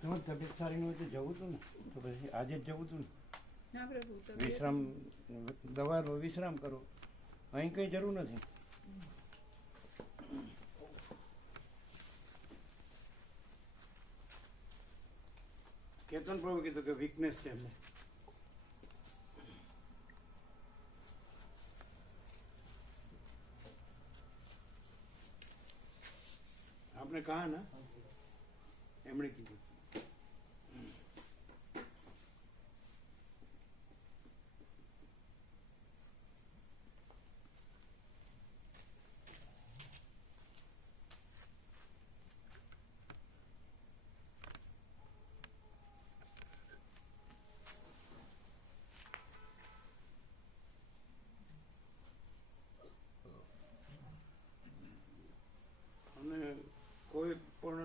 તમારી તબિયત સારી ન હોય તો જવું હતું ને, તો પછી આજે જ જવું હતું ને. ના પ્રભુ, તબિયત વિશ્રામ, દવા લો, વિશ્રામ કરો, અહીં કંઈ જરૂર નથી. કેતન પ્રભુ કીધું કે વીકનેસ છે એમને. आपने कहा ना, एमने कीधुं. અને કોઈ પણ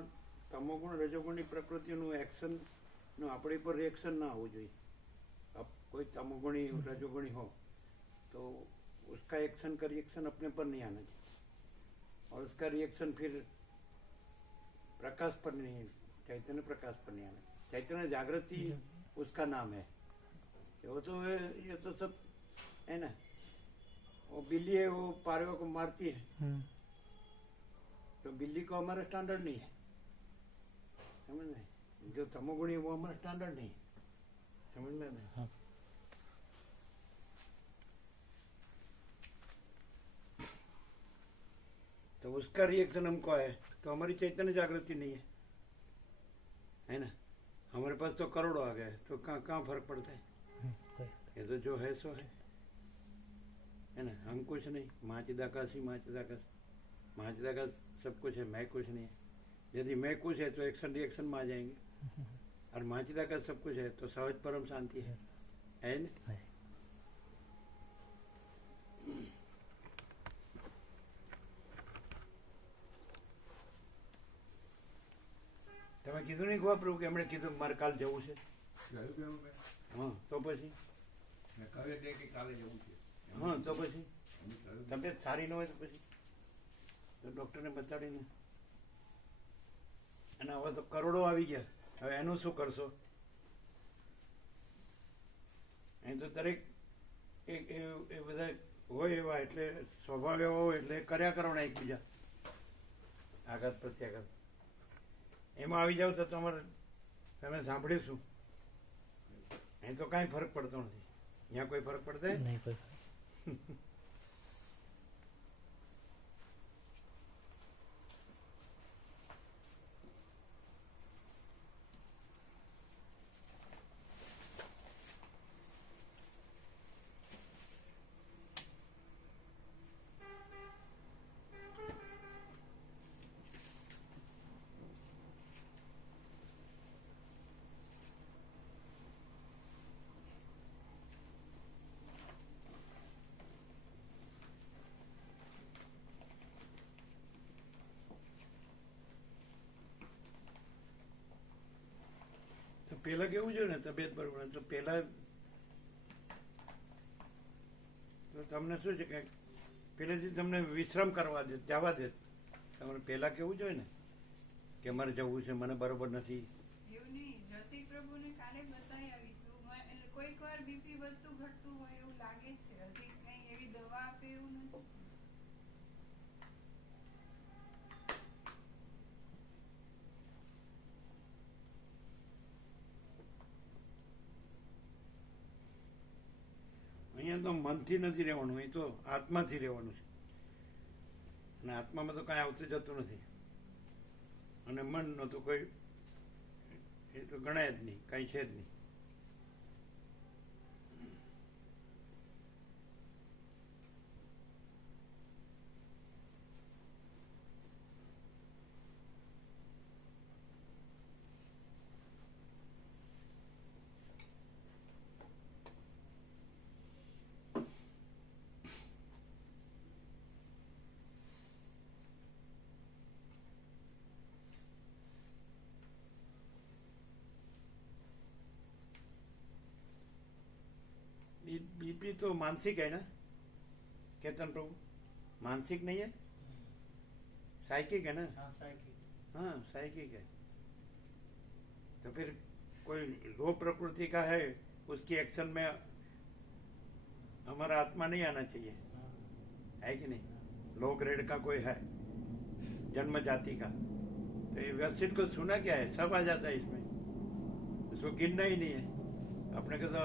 તમોગુણ રજોગુણની પ્રકૃતિનું એક્શનનું આપણી પર રિએક્શન ના હોવું જોઈએ. कोई तमोगुणी रजोगुणी हो तो उसका एक्शन का रिएक्शन अपने पर नहीं आना चाहिए, और उसका रिएक्शन फिर प्रकाश पर नहीं, चैतन्य प्रकाश पर नहीं आना. चैतन्य जागृति उसका नाम है. वो तो ये तो सब है ना. वो बिल्ली है, वो पारियों को मारती है, तो बिल्ली को हमारा स्टैंडर्ड नहीं है, समझ में. जो तमोगुणी है वो हमारा स्टैंडर्ड नहीं है, समझ में नहीं. हाँ. तो उसका रिएक्शन हमको है, तो हमारी चैतन्य जागृति नहीं है ना. हमारे पास तो करोड़ों आ गए, तो कहाँ फर्क पड़ता है. ये तो जो है सो है ना. हम कुछ नहीं. माचिदाकाशी माचिदाकाश सब कुछ है, मैं कुछ नहीं है. यदि मैं कुछ है तो एक्शन रिएक्शन में आ जाएंगे, और माचिदाकाश सब कुछ है तो सहज परम शांति है ना. તમે કીધું નહીં ગોવા પ્રભુ કે એમણે કીધું મારે કાલ જવું છે. હા તો પછી હા તો પછી તબિયત સારી ન હોય તો પછી તો ડૉક્ટરને બતાડીને. અને હવે તો કરોડો આવી ગયા, હવે એનું શું કરશો. અહીં તો દરેક એ બધા હોય એવા, એટલે સ્વભાવ એવો હોય એટલે કર્યા કરવાના એકબીજા, આઘાત પ્રત્યાઘાત. એમાં આવી જાવ તો તમે સાંભળીશું. અહીં તો કાંઈ ફરક પડતો નથી. અહીંયા કોઈ ફરક પડતો નહીં કોઈ. તો પેલા કેવું છે ને, તબિયત બરોબર તો પેલા તો તમને શું છે કે પહેલેથી તમને વિશ્રામ કરવા દે, જવા દે. તમારે પહેલા કેવું જોઈએ ને કે મારે જવું છે, મને બરોબર નથી. એવું નહીં. રસિક પ્રભુને કાલે બતાવી આવીશું. એટલે કોઈક વાર બીપી વધતું ઘટતું હોય એવું લાગે છે. હજી કઈ એવી દવા આપે એવું નથી. અહીંયા તો મનથી નથી રહેવાનું, અહીં તો આત્માથી રહેવાનું છે. અને આત્મામાં તો કાંઈ આવતું જતું નથી, અને મનનો તો કોઈ એ તો ગણાય જ નહીં, કાંઈ છે જ નહીં. बीपी तो मानसिक है ना केतन प्रभु, मानसिक नहीं है, साइकिक है ना. हाँ साइकिल. हाँ साइकिक है. तो फिर कोई लो प्रकृति का है, उसकी एक्शन में हमारा आत्मा नहीं आना चाहिए, है कि नहीं? लो ग्रेड का कोई है जन्म जाति का, तो ये व्यवस्थित को सुना क्या है, सब आ जाता है इसमें, उसको गिनना ही नहीं है अपने को, तो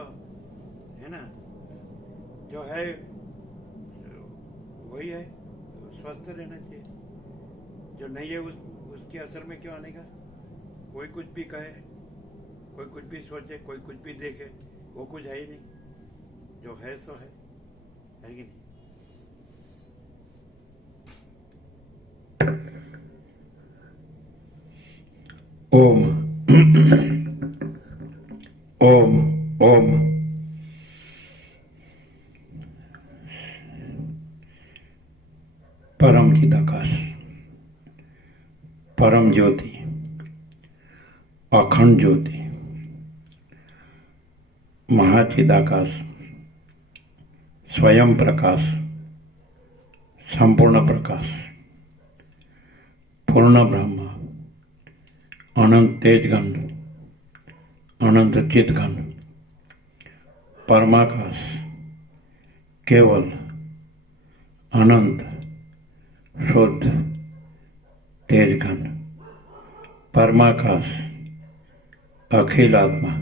है ना, जो है वही है, स्वस्थ रहना चाहिए। जो नहीं है उसके असर में क्यों आने का? कोई कुछ भी कहे, कोई कुछ भी सोचे, कोई कुछ भी देखे, वो कुछ है ही नहीं, जो है सो है कि नहीं? ओम ओम ओम। परम चिदाकाश, परम ज्योति, अखंड ज्योति, महाचिदाकाश, स्वयं प्रकाश, संपूर्ण प्रकाश, पूर्ण ब्रह्म, अनंत तेजगण, अनंत चितगण, परमाकाश, केवल अनंत शुद्ध तेजगण, परमाकाश, अखिल आत्मा,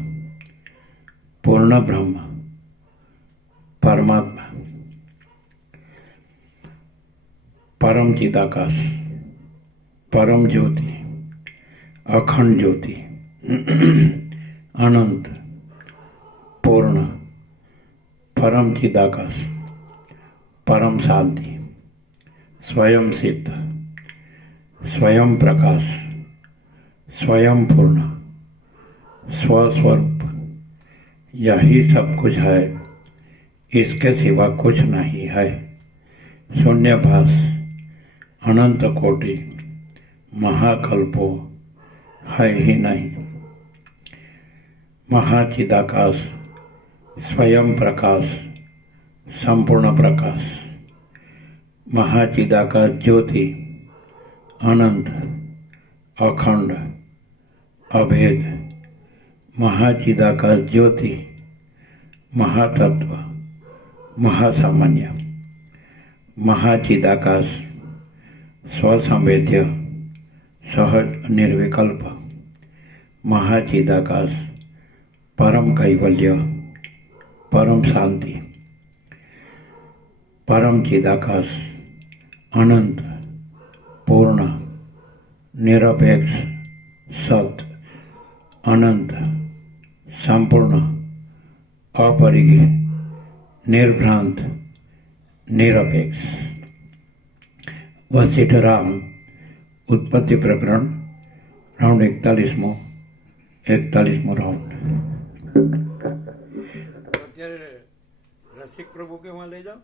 पूर्ण ब्रह्म, परमात्मा, परम चिदाकाश, परम ज्योति, अखंड ज्योति, अनंत पूर्ण परम चिदाकाश, परम शांति, स्वयं सिद्ध, स्वयं प्रकाश, स्वयं पूर्ण, स्वस्वरूप, यही सब कुछ है, इसके सिवा कुछ नहीं है। शून्यभास, अनंत कोटि, महाकल्पो है ही नहीं। महाचिदाकाश, स्वयं प्रकाश, संपूर्ण प्रकाश, महाचिदाकाश ज्योति, अनंत, अखंड, अभेद, महाचिदाकाश ज्योति, महातत्व, महासामान्य, महाचिदाकाश, स्वसंवेद्य, सहज निर्विकल्प, महाचिदाकाश, परम कैवल्य, परम शांति, परम चिदाकाश, अनंत पूर्ण निरपेक्ष सत, अनंत संपूर्ण अपरिग्रह निर्भ्रांत निरपेक्ष। वशिष्ठ राम उत्पत्ति प्रकरण राउंड 41मो राउंड। અત્યારે રસિક પ્રભુ કે વहाँ ले जाओ,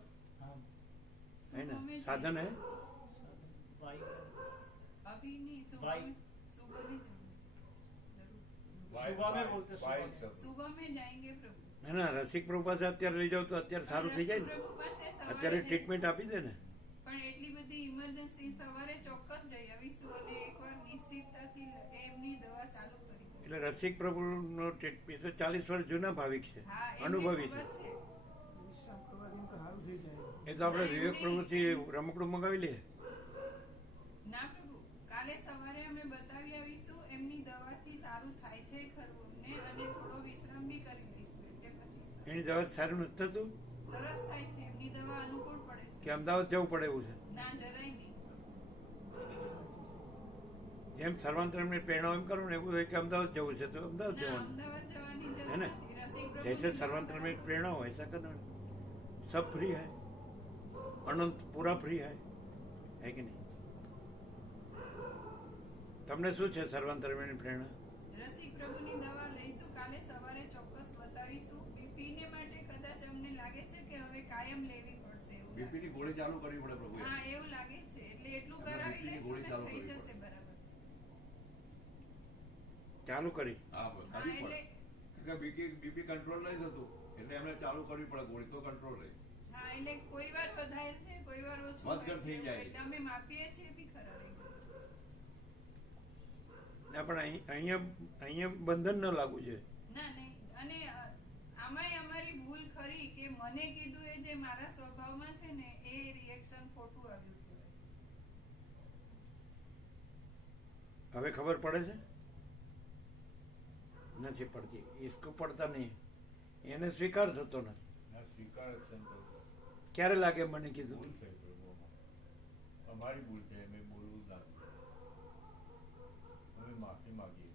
है ना, साधन है। अभी नहीं, सुबह बाइक। में सुबह में जाएंगे प्रभु। ના ના, રસિક પ્રભુ પાસે અત્યારે લઈ જાઓ તો અત્યારે સારું થઈ જાય ને, પ્રભુ પાસે સવારે અત્યારે જઈ- ટ્રીટમેન્ટ આપી દે ને। પણ એટલી બધી ઇમરજન્સી સવારે ચોક્કસ જઈ આવીશું અને એકવાર નિશ્ચિતતાથી એમની દવા ચાલુ કરી દઉં. એટલે રસિક પ્રભુનો એ તો 40 વર્ષ જૂના ભાવિક છે, હા, એમને અનુભવી છે। ખબર છે. એ તો આપણે વિવેક પ્રભુથી રમકડું મંગાવી લઈએ। ના પ્રભુ, કાલે સવારે અમે બતાવી આવીશું, એમની દવાથી સારું થાય છે ખરું અમને, અને થોડો વિશ્રામ બી કરી લઈશું, એટલે પછી એની દવા સારું નથી થતું સરસ થાય છે, એમની દવા અનુકૂળ પડે કે છે. અમદાવાદ જવું પડે એવું છે? ના, જરાય નહીં. જેમ સર્વાંતરને પ્રેરણા એમ કરું ને એવું હોય કે અમદાવાદ જવું છે તો અમદાવાદ ના, જવાનું, અમદાવાદ જવાની है જરૂર ना? નથી. રસિક जैसे પ્રભુની सर्वांतर में प्रेरणा हो ऐसा करना, सब फ्री है, अनंत पूरा फ्री है कि नहीं? તમને શું છે સર્વાંતરમેની પ્રેરણા? રસિક પ્રભુની દવા લઈશું, કાલે સવારે ચોક્કસ બતાવીશું. બીપીને માટે કદાચ અમને લાગે છે કે હવે કાયમ લેવી પડશે એવું લાગે. બીપી ની ગોળી ચાલુ કરવી પડે પ્રભુ। હા, એવું લાગે છે, એટલે એટલું અને કરાવી BP ની લઈશું ગોળી ને ચાલુ થઈ કરવી જશે બરાબર. ચાલુ કરી? હા, હા, કરવી એટલે પડે, બીપી કંટ્રોલ નહીં થતું, એટલે એમને ચાલુ કરવી પડે ગોળી, તો કંટ્રોલ રહે। હા, એટલે કોઈ વાર વધારે છે, કોઈ વાર ઓછું વધઘટ હોય છે થઈ એવું. જાય. એટલે અમે માપીએ છીએ બી ખરા. ના પણ અહીંયા બંધન ન લાગવું જોઈએ. ના નહીં. અને આમાંય અમારી ભૂલ ખરી કે મને કીધું એ જે મારા સ્વભાવમાં છે ને એ રિએક્શન ખોટું આવ્યું કહેવાય. હવે ખબર પડે છે? નથી પડતી. इसको પડતા નહીં, એને સ્વીકાર થતો નથી. ના સ્વીકાર જ છે ને પ્રભુ. ક્યારે લાગે મને કીધું? ભૂલ છે પ્રભુ. અમારી ભૂલ છે, અમે બોલવું જ ના જોઈએ. અમે માફી માગીએ.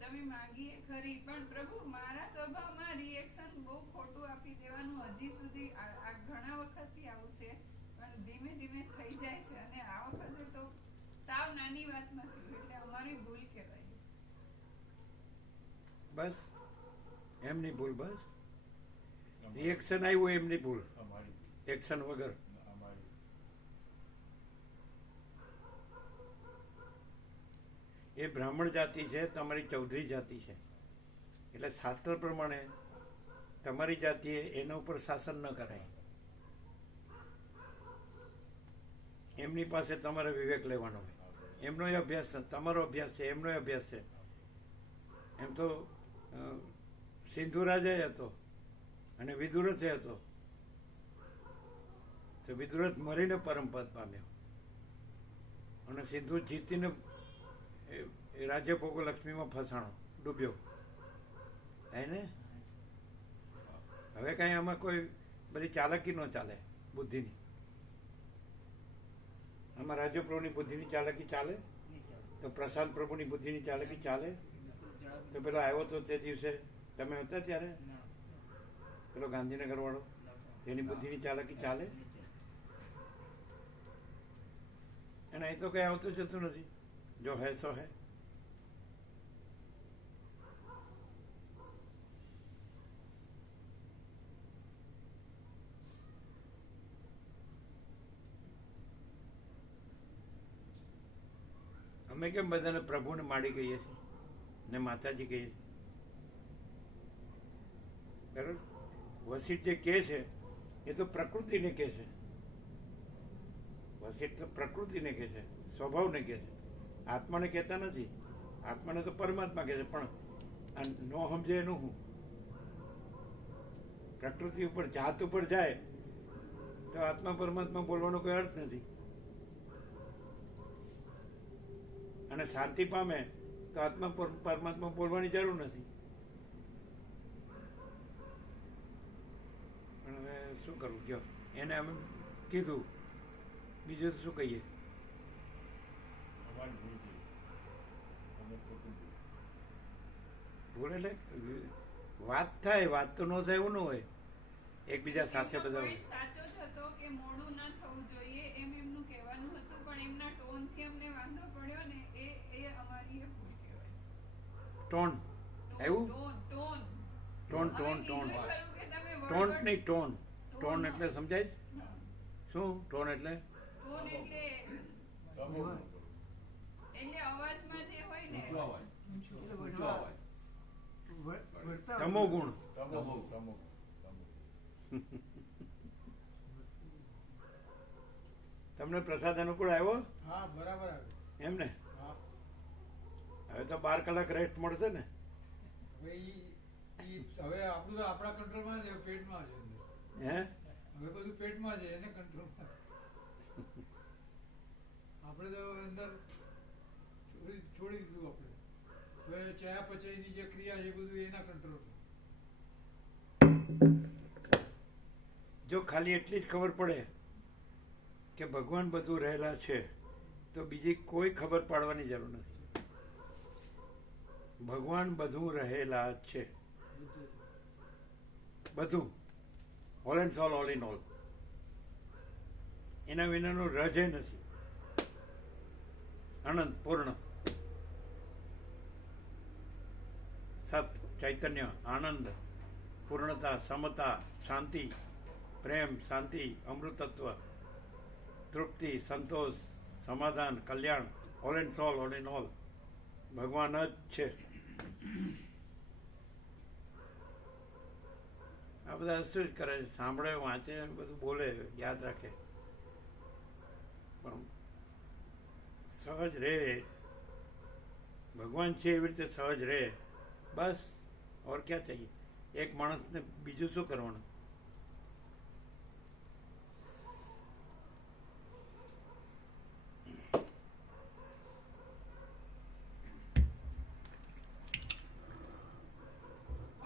તમે માંગીએ ખરી, પણ પ્રભુ મારા સ્વભાવમાં રિએક્શન બહુ ખોટું આપી દેવાનું હજી સુધી આ ઘણા વખતથી આવું છે, પણ ધીમે ધીમે થઈ જાય છે. અને આ વખતે તો સાવ નાની વાતમાં થયું, એટલે અમારી ભૂલ કહેવાય. બસ એમની ભૂલ. બસ રિએક્શન આવ્યું એમની ભૂલ, અમારી ભૂલ. એક્શન વગર. અમારી એ બ્રાહ્મણ જાતિ છે, તમારી ચૌધરી જાતિ છે, એટલે શાસ્ત્ર પ્રમાણે તમારી જાતિએ એના ઉપર શાસન ન કરાય. એમની પાસે તમારે વિવેક લેવાનો હોય. એમનો અભ્યાસ છે, તમારો અભ્યાસ છે, એમનો અભ્યાસ છે. એમ તો સિંધુ રાજા હતો અને વિદુરથ હતો, તો વિદુરથ મરીને પરમપદ પામ્યો અને સિંધુ જીતીને રાજ્ય ભોગો લક્ષ્મીમાં ફસાણો, ડૂબ્યો. ને હવે કઈ આમાં કોઈ બધી ચાલાકી ન ચાલે બુદ્ધિની. આમાં રાજ્ય પ્રભુની બુદ્ધિની ચાલાકી ચાલે? તો પ્રશાંત પ્રભુની બુદ્ધિની ચાલાકી ચાલે? તો પેલો આવ્યો તો તે દિવસે તમે હતા ત્યારે, પેલો ગાંધીનગર વાળો, તેની બુદ્ધિની ચાલાકી ચાલે? અને અહીં તો કઈ આવતું જતું નથી. જો હે સો હે. અમે કેમ બધાને પ્રભુને માડી કહીએ છીએ ને માતાજી કહીએ છીએ? બરાબર? વસિષ્ઠ જે કહે છે એ તો પ્રકૃતિને કહે છે. વસિષ્ઠ તો પ્રકૃતિને કહે છે, સ્વભાવને કહે છે, આત્માને કહેતા નથી. આત્માને તો પરમાત્મા કહે છે, પણ આ ન સમજે એનું હું? પ્રકૃતિ ઉપર જાત ઉપર જાય તો આત્મા પરમાત્મા બોલવાનો કોઈ અર્થ નથી. અને શાંતિ પામે તો આત્મા પરમાત્મા બોલવાની જરૂર નથી. પણ હવે શું કરવું? કયો એને અમે કીધું, બીજું શું કહીએ? અમારી ભૂલ છે. અમે ખોટું બોલ્યું. ભૂલ એટલે વાત થાય, વાત તો ન થાય એવું ન હોય. એકબીજા સાથે એમનો બધા point સાચો જ હતો કે મોડું ના થવું જોઈએ એમ એમનું કહેવાનું હતું, પણ એમના ટોનથી અમને વાંધો પડ્યો ને એ અમારી એ ભૂલ કહેવાય. ટોન આવ્યું? ટોન ટોન અમે ટોન કીધું ટોન ખરું કે તમે ટોન વળવળ- નહીં, ટોન. Tone tone. એટલે સમજાય છે? શું ટોન એટલે? ટોન એટલે તમો અવાજમાં જે હોય ને ઊંચો અવાજ. ઊંચો અવાજ. તમો ગુણ. તમો તમો તમો. તમને પ્રસાદ અનુકૂળ આવ્યો? હા બરાબર આવ્યું. એમ ને? હા હવે તો 12 કલાક રેસ્ટ મળશે ને? હવે હવે આપણું તો આપણા કંટ્રોલમાં છે, પેટમાં છે અંદર. હે? હવે બધું પેટમાં છે, એને કંટ્રોલમાં. આપણે તો અંદર છોડી દીધું આપણે. હવે ચયાપચયની જે ક્રિયા છે એ બધું એના કંટ્રોલમાં. જો ખાલી એટલી જ ખબર પડે કે ભગવાન બધું રહેલા છે તો બીજી કોઈ ખબર પાડવાની જરૂર નથી. ભગવાન બધું રહેલા છે, બધું, all and all, all in all. એના વિનાનું રજે નથી. અનંત, પૂર્ણ, સત, ચૈતન્ય, આનંદ, પૂર્ણતા, સમતા, શાંતિ, પ્રેમ, શાંતિ, અમૃતત્વ, તૃપ્તિ, સંતોષ, સમાધાન, કલ્યાણ, all and all, all in all. ભગવાન જ છે. આ બધા શું જ કરે છે? સાંભળે, વાંચે, બધું બોલે, યાદ રાખે, પણ સહજ રે ભગવાન છે એવી રીતે સહજ રહે, બસ. ઓર ક્યાં चाहिए? એક માણસને બીજું શું કરવાનું?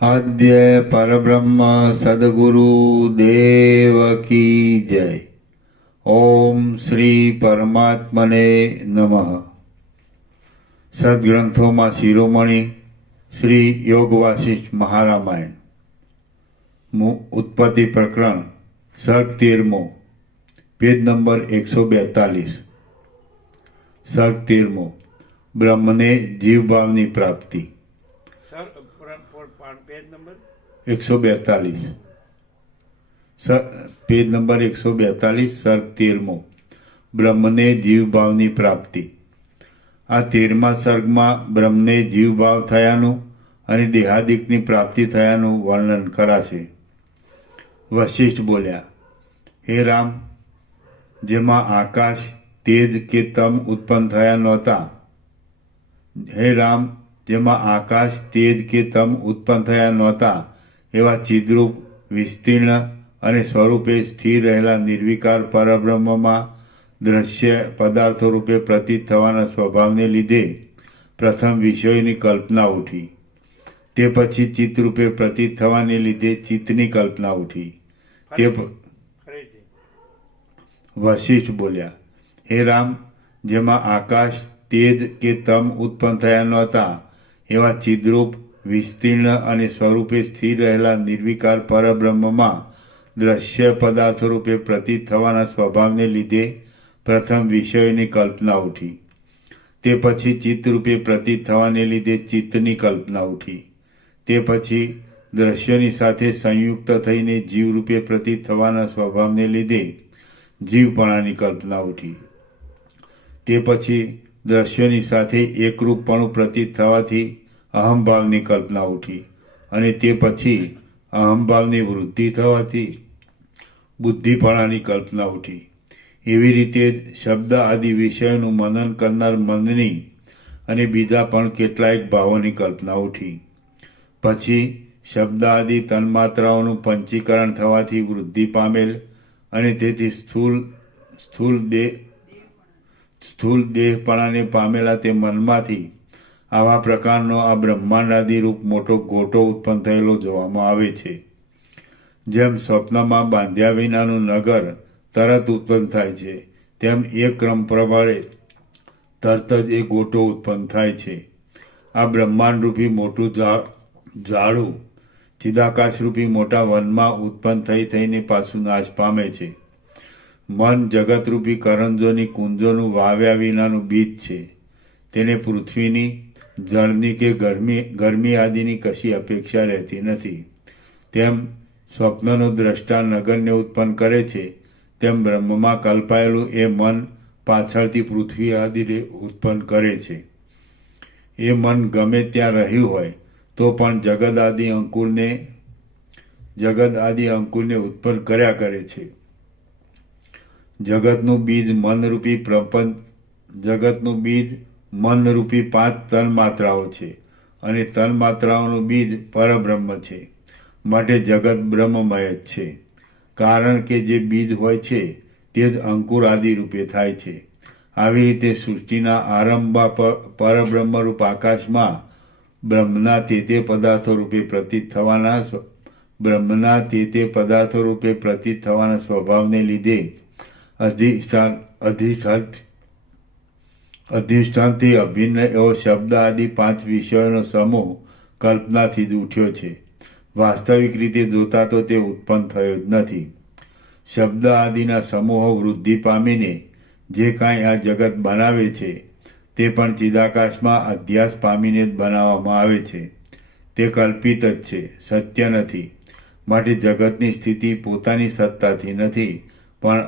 આદ્ય પરબ્રહ્મ સદગુરુ દેવ કી જય. ઓમ શ્રી પરમાત્મને નમઃ. સદગ્રંથોમાં શિરોમણી શ્રી યોગ વાસિષ્ઠ મહારામાયણ, ઉત્પત્તિ પ્રકરણ, સર્ગ 13મો, પેજ નંબર 142. સર્ગ 13મો, બ્રહ્મને જીવભાવની પ્રાપ્તિ. Sir page number 142. Page number 142, સર્ગ 13મો, બ્રહ્મને જીવભાવની પ્રાપ્તિ. આ 13મા સર્ગમાં બ્રહ્મને જીવભાવ થયાનું અને દેહાદિકની પ્રાપ્તિ થયાનું વર્ણન કરાશે. વશિષ્ઠ બોલ્યા, હે રામ, જેમાં આકાશ, તેજ કે તમ ઉત્પન્ન થયા નહોતા, હે રામ, જેમાં આકાશ, તેજ કે તમ ઉત્પન્ન થયા નહોતા એવા ચિદ્રૂપ, વિસ્તીર્ણ અને સ્વરૂપે સ્થિર રહેલા નિર્વિકાર પરબ્રહ્મમાં દ્રશ્ય પદાર્થો રૂપે પ્રતીત થવાના સ્વભાવને લીધે પ્રથમ વિષયોની કલ્પના ઉઠી. તે પછી ચિત્તરૂપે પ્રતીત થવાને લીધે ચિત્તની કલ્પના ઉઠી. તે ફરીથી વશિષ્ઠ બોલ્યા, હે રામ, જેમાં આકાશ, તેજ કે તમ ઉત્પન્ન થયા નહોતા એવા ચિદ્રૂપ, વિસ્તીર્ણ અને સ્વરૂપે સ્થિર રહેલા નિર્વિકાર પરબ્રહ્મમાં દ્રશ્ય પદાર્થો રૂપે પ્રતીત થવાના સ્વભાવને લીધે પ્રથમ વિષયોની કલ્પના ઉઠી. તે પછી ચિત્તરૂપે પ્રતીત થવાને લીધે ચિત્તની કલ્પના ઉઠી. તે પછી દ્રશ્યોની સાથે સંયુક્ત થઈને જીવરૂપે પ્રતીત થવાના સ્વભાવને લીધે જીવપણાની કલ્પના ઉઠી. તે પછી દ્રશ્યોની સાથે એકરૂપપણું પ્રતીત થવાથી અહંભાવની કલ્પના ઉઠી અને તે પછી અહંભાવની વૃદ્ધિ થવાથી બુદ્ધિપણાની કલ્પના ઉઠી. એવી રીતે જ શબ્દ આદિ વિષયોનું મનન કરનાર મનની અને બીજા પણ કેટલાયક ભાવોની કલ્પના ઉઠી. પછી શબ્દ આદિ તન્માત્રાઓનું પંચીકરણ થવાથી વૃદ્ધિ પામેલ અને તેથી સ્થૂળ દેહપણાને પામેલા તે મનમાંથી આવા પ્રકારનો આ બ્રહ્માંડાદિ રૂપ મોટો ગોટો ઉત્પન્ન થયેલો જોવામાં આવે છે. જેમ સ્વપ્નમાં બાંધ્યા વિનાનું નગર તરત ઉત્પન્ન થાય છે, તેમ એક ક્રમ પ્રમાણે તરત જ એ ગોટો ઉત્પન્ન થાય છે. આ બ્રહ્માંડરૂપી મોટું ઝાડું ચિદાકાશરૂપી મોટા વનમાં ઉત્પન્ન થઈને પાછું નાશ પામે છે. મન જગતરૂપી કરંજોની કુંજોનું વાવ્યા વિનાનું બીજ છે. તેને પૃથ્વીની, જળની કે ગરમી આદિની કશી અપેક્ષા રહેતી નથી. તેમ સ્વપ્નનો દ્રષ્ટા નગરને ઉત્પન્ન કરે છે, તેમ બ્રહ્મમાં કલ્પાયેલું એ મન પાછળથી પૃથ્વી આદિને ઉત્પન્ન કરે છે. એ મન ગમે ત્યાં રહ્યું હોય તો પણ જગદ આદિ અંકુરને ઉત્પન્ન કર્યા કરે છે. જગતનું બીજ મનરૂપી 5 તન્માત્રાઓ છે અને તન્માત્રાઓનું બીજ પરબ્રહ્મ છે. માટે જગત બ્રહ્મમય જ છે. કારણ કે જે બીજ હોય છે તે જ અંકુર આદિ રૂપે થાય છે. આવી રીતે સૃષ્ટિના આરંભમાં પરબ્રહ્મરૂપ આકાશમાં બ્રહ્મના તે પદાર્થો રૂપે પ્રતીત થવાના સ્વભાવને લીધે અધિષ્ઠાનથી અભિન્ન એવો શબ્દ આદિ 5 વિષયોનો સમૂહ કલ્પનાથી જ ઉઠ્યો છે. વાસ્તવિક રીતે જોતા તો તે ઉત્પન્ન થયો જ નથી. શબ્દ આદિના સમૂહો વૃદ્ધિ પામીને જે કાંઈ આ જગત બનાવે છે તે પણ ચિદાકાશમાં અધ્યાસ પામીને જ બનાવવામાં આવે છે. તે કલ્પિત જ છે, સત્ય નથી. માટે જગતની સ્થિતિ પોતાની સત્તાથી નથી, પણ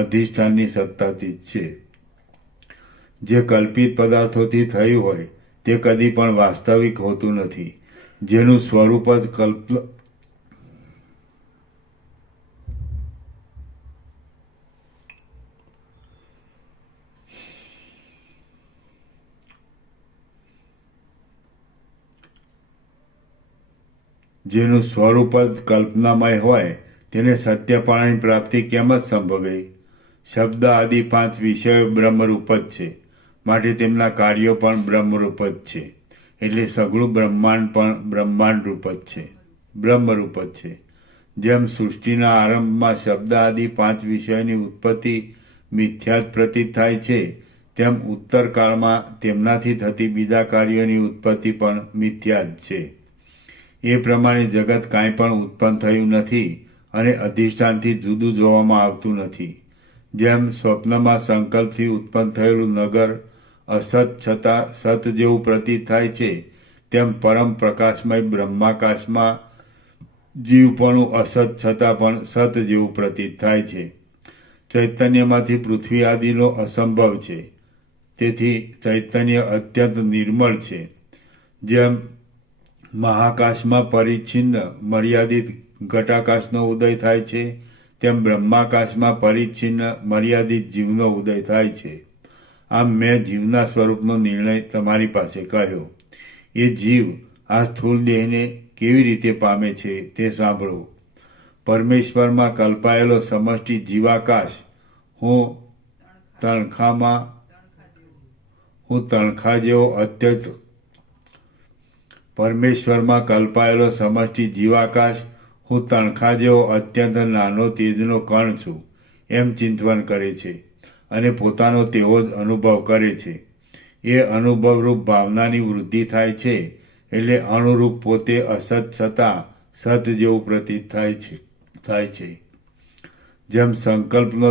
અધિષ્ઠાનની સત્તાથી જ છે. જે કલ્પિત પદાર્થોથી થયું હોય તે કદી પણ વાસ્તવિક હોતું નથી. જેનું સ્વરૂપ જ જેનું સ્વરૂપ જ કલ્પનામય હોય તેને સત્યપણાની પ્રાપ્તિ કેમ જ સંભવે? શબ્દ આદિ 5 વિષયો બ્રહ્મરૂપ જ છે, માટે તેમના કાર્યો પણ બ્રહ્મરૂપ જ છે. એટલે સઘળું બ્રહ્માંડ પણ બ્રહ્માંડ રૂપ જ છે, બ્રહ્મરૂપ જ છે. જેમ સૃષ્ટિના આરંભમાં શબ્દ આદિ 5 વિષયોની ઉત્પત્તિ મિથ્યા જ પ્રતીત થાય છે, તેમ ઉત્તરકાળમાં તેમનાથી થતી બીજા કાર્યોની ઉત્પત્તિ પણ મિથ્યા જ છે. એ પ્રમાણે જગત કાંઈ પણ ઉત્પન્ન થયું નથી અને અધિષ્ઠાનથી જુદું જોવામાં આવતું નથી. જેમ સ્વપ્નમાં સંકલ્પથી ઉત્પન્ન થયેલું નગર અસત છતાં સત જેવું પ્રતીત થાય છે, તેમ પરમ પ્રકાશમય બ્રહ્માકાશમાં જીવપણું અસત છતાં પણ સત જેવું પ્રતીત થાય છે. ચૈતન્યમાંથી પૃથ્વી આદિનો અસંભવ છે, તેથી ચૈતન્ય અત્યંત નિર્મળ છે. જેમ મહાકાશમાં પરિચ્છિન્ન મર્યાદિત ઘટાકાશનો ઉદય થાય છે, તેમ બ્રહ્માકાશમાં પરિચ્છિન્ન મર્યાદિત જીવનો ઉદય થાય છે. આમ મેં જીવના સ્વરૂપનો નિર્ણય તમારી પાસે કહ્યો. એ જીવ આ સ્થૂળ દેહને કેવી રીતે પામે છે તે સાંભળો. પરમેશ્વરમાં કલ્પાયેલો સમષ્ટિ જીવાકાશ હું તણખા જેવો અત્યંત પરમેશ્વરમાં કલ્પાયેલો સમષ્ટિ જીવાકાશ હું તણખા જેવો અત્યંત નાનો તેજનો કણ છું એમ ચિંતવન કરે છે અને પોતાનો તેવો જ અનુભવ કરે છે. એ અનુભવરૂપ ભાવનાની વૃદ્ધિ થાય છે, એટલે અણુરૂપ પોતે અસત છતાં સત જેવું પ્રતીત થાય છે. જેમ સંકલ્પનો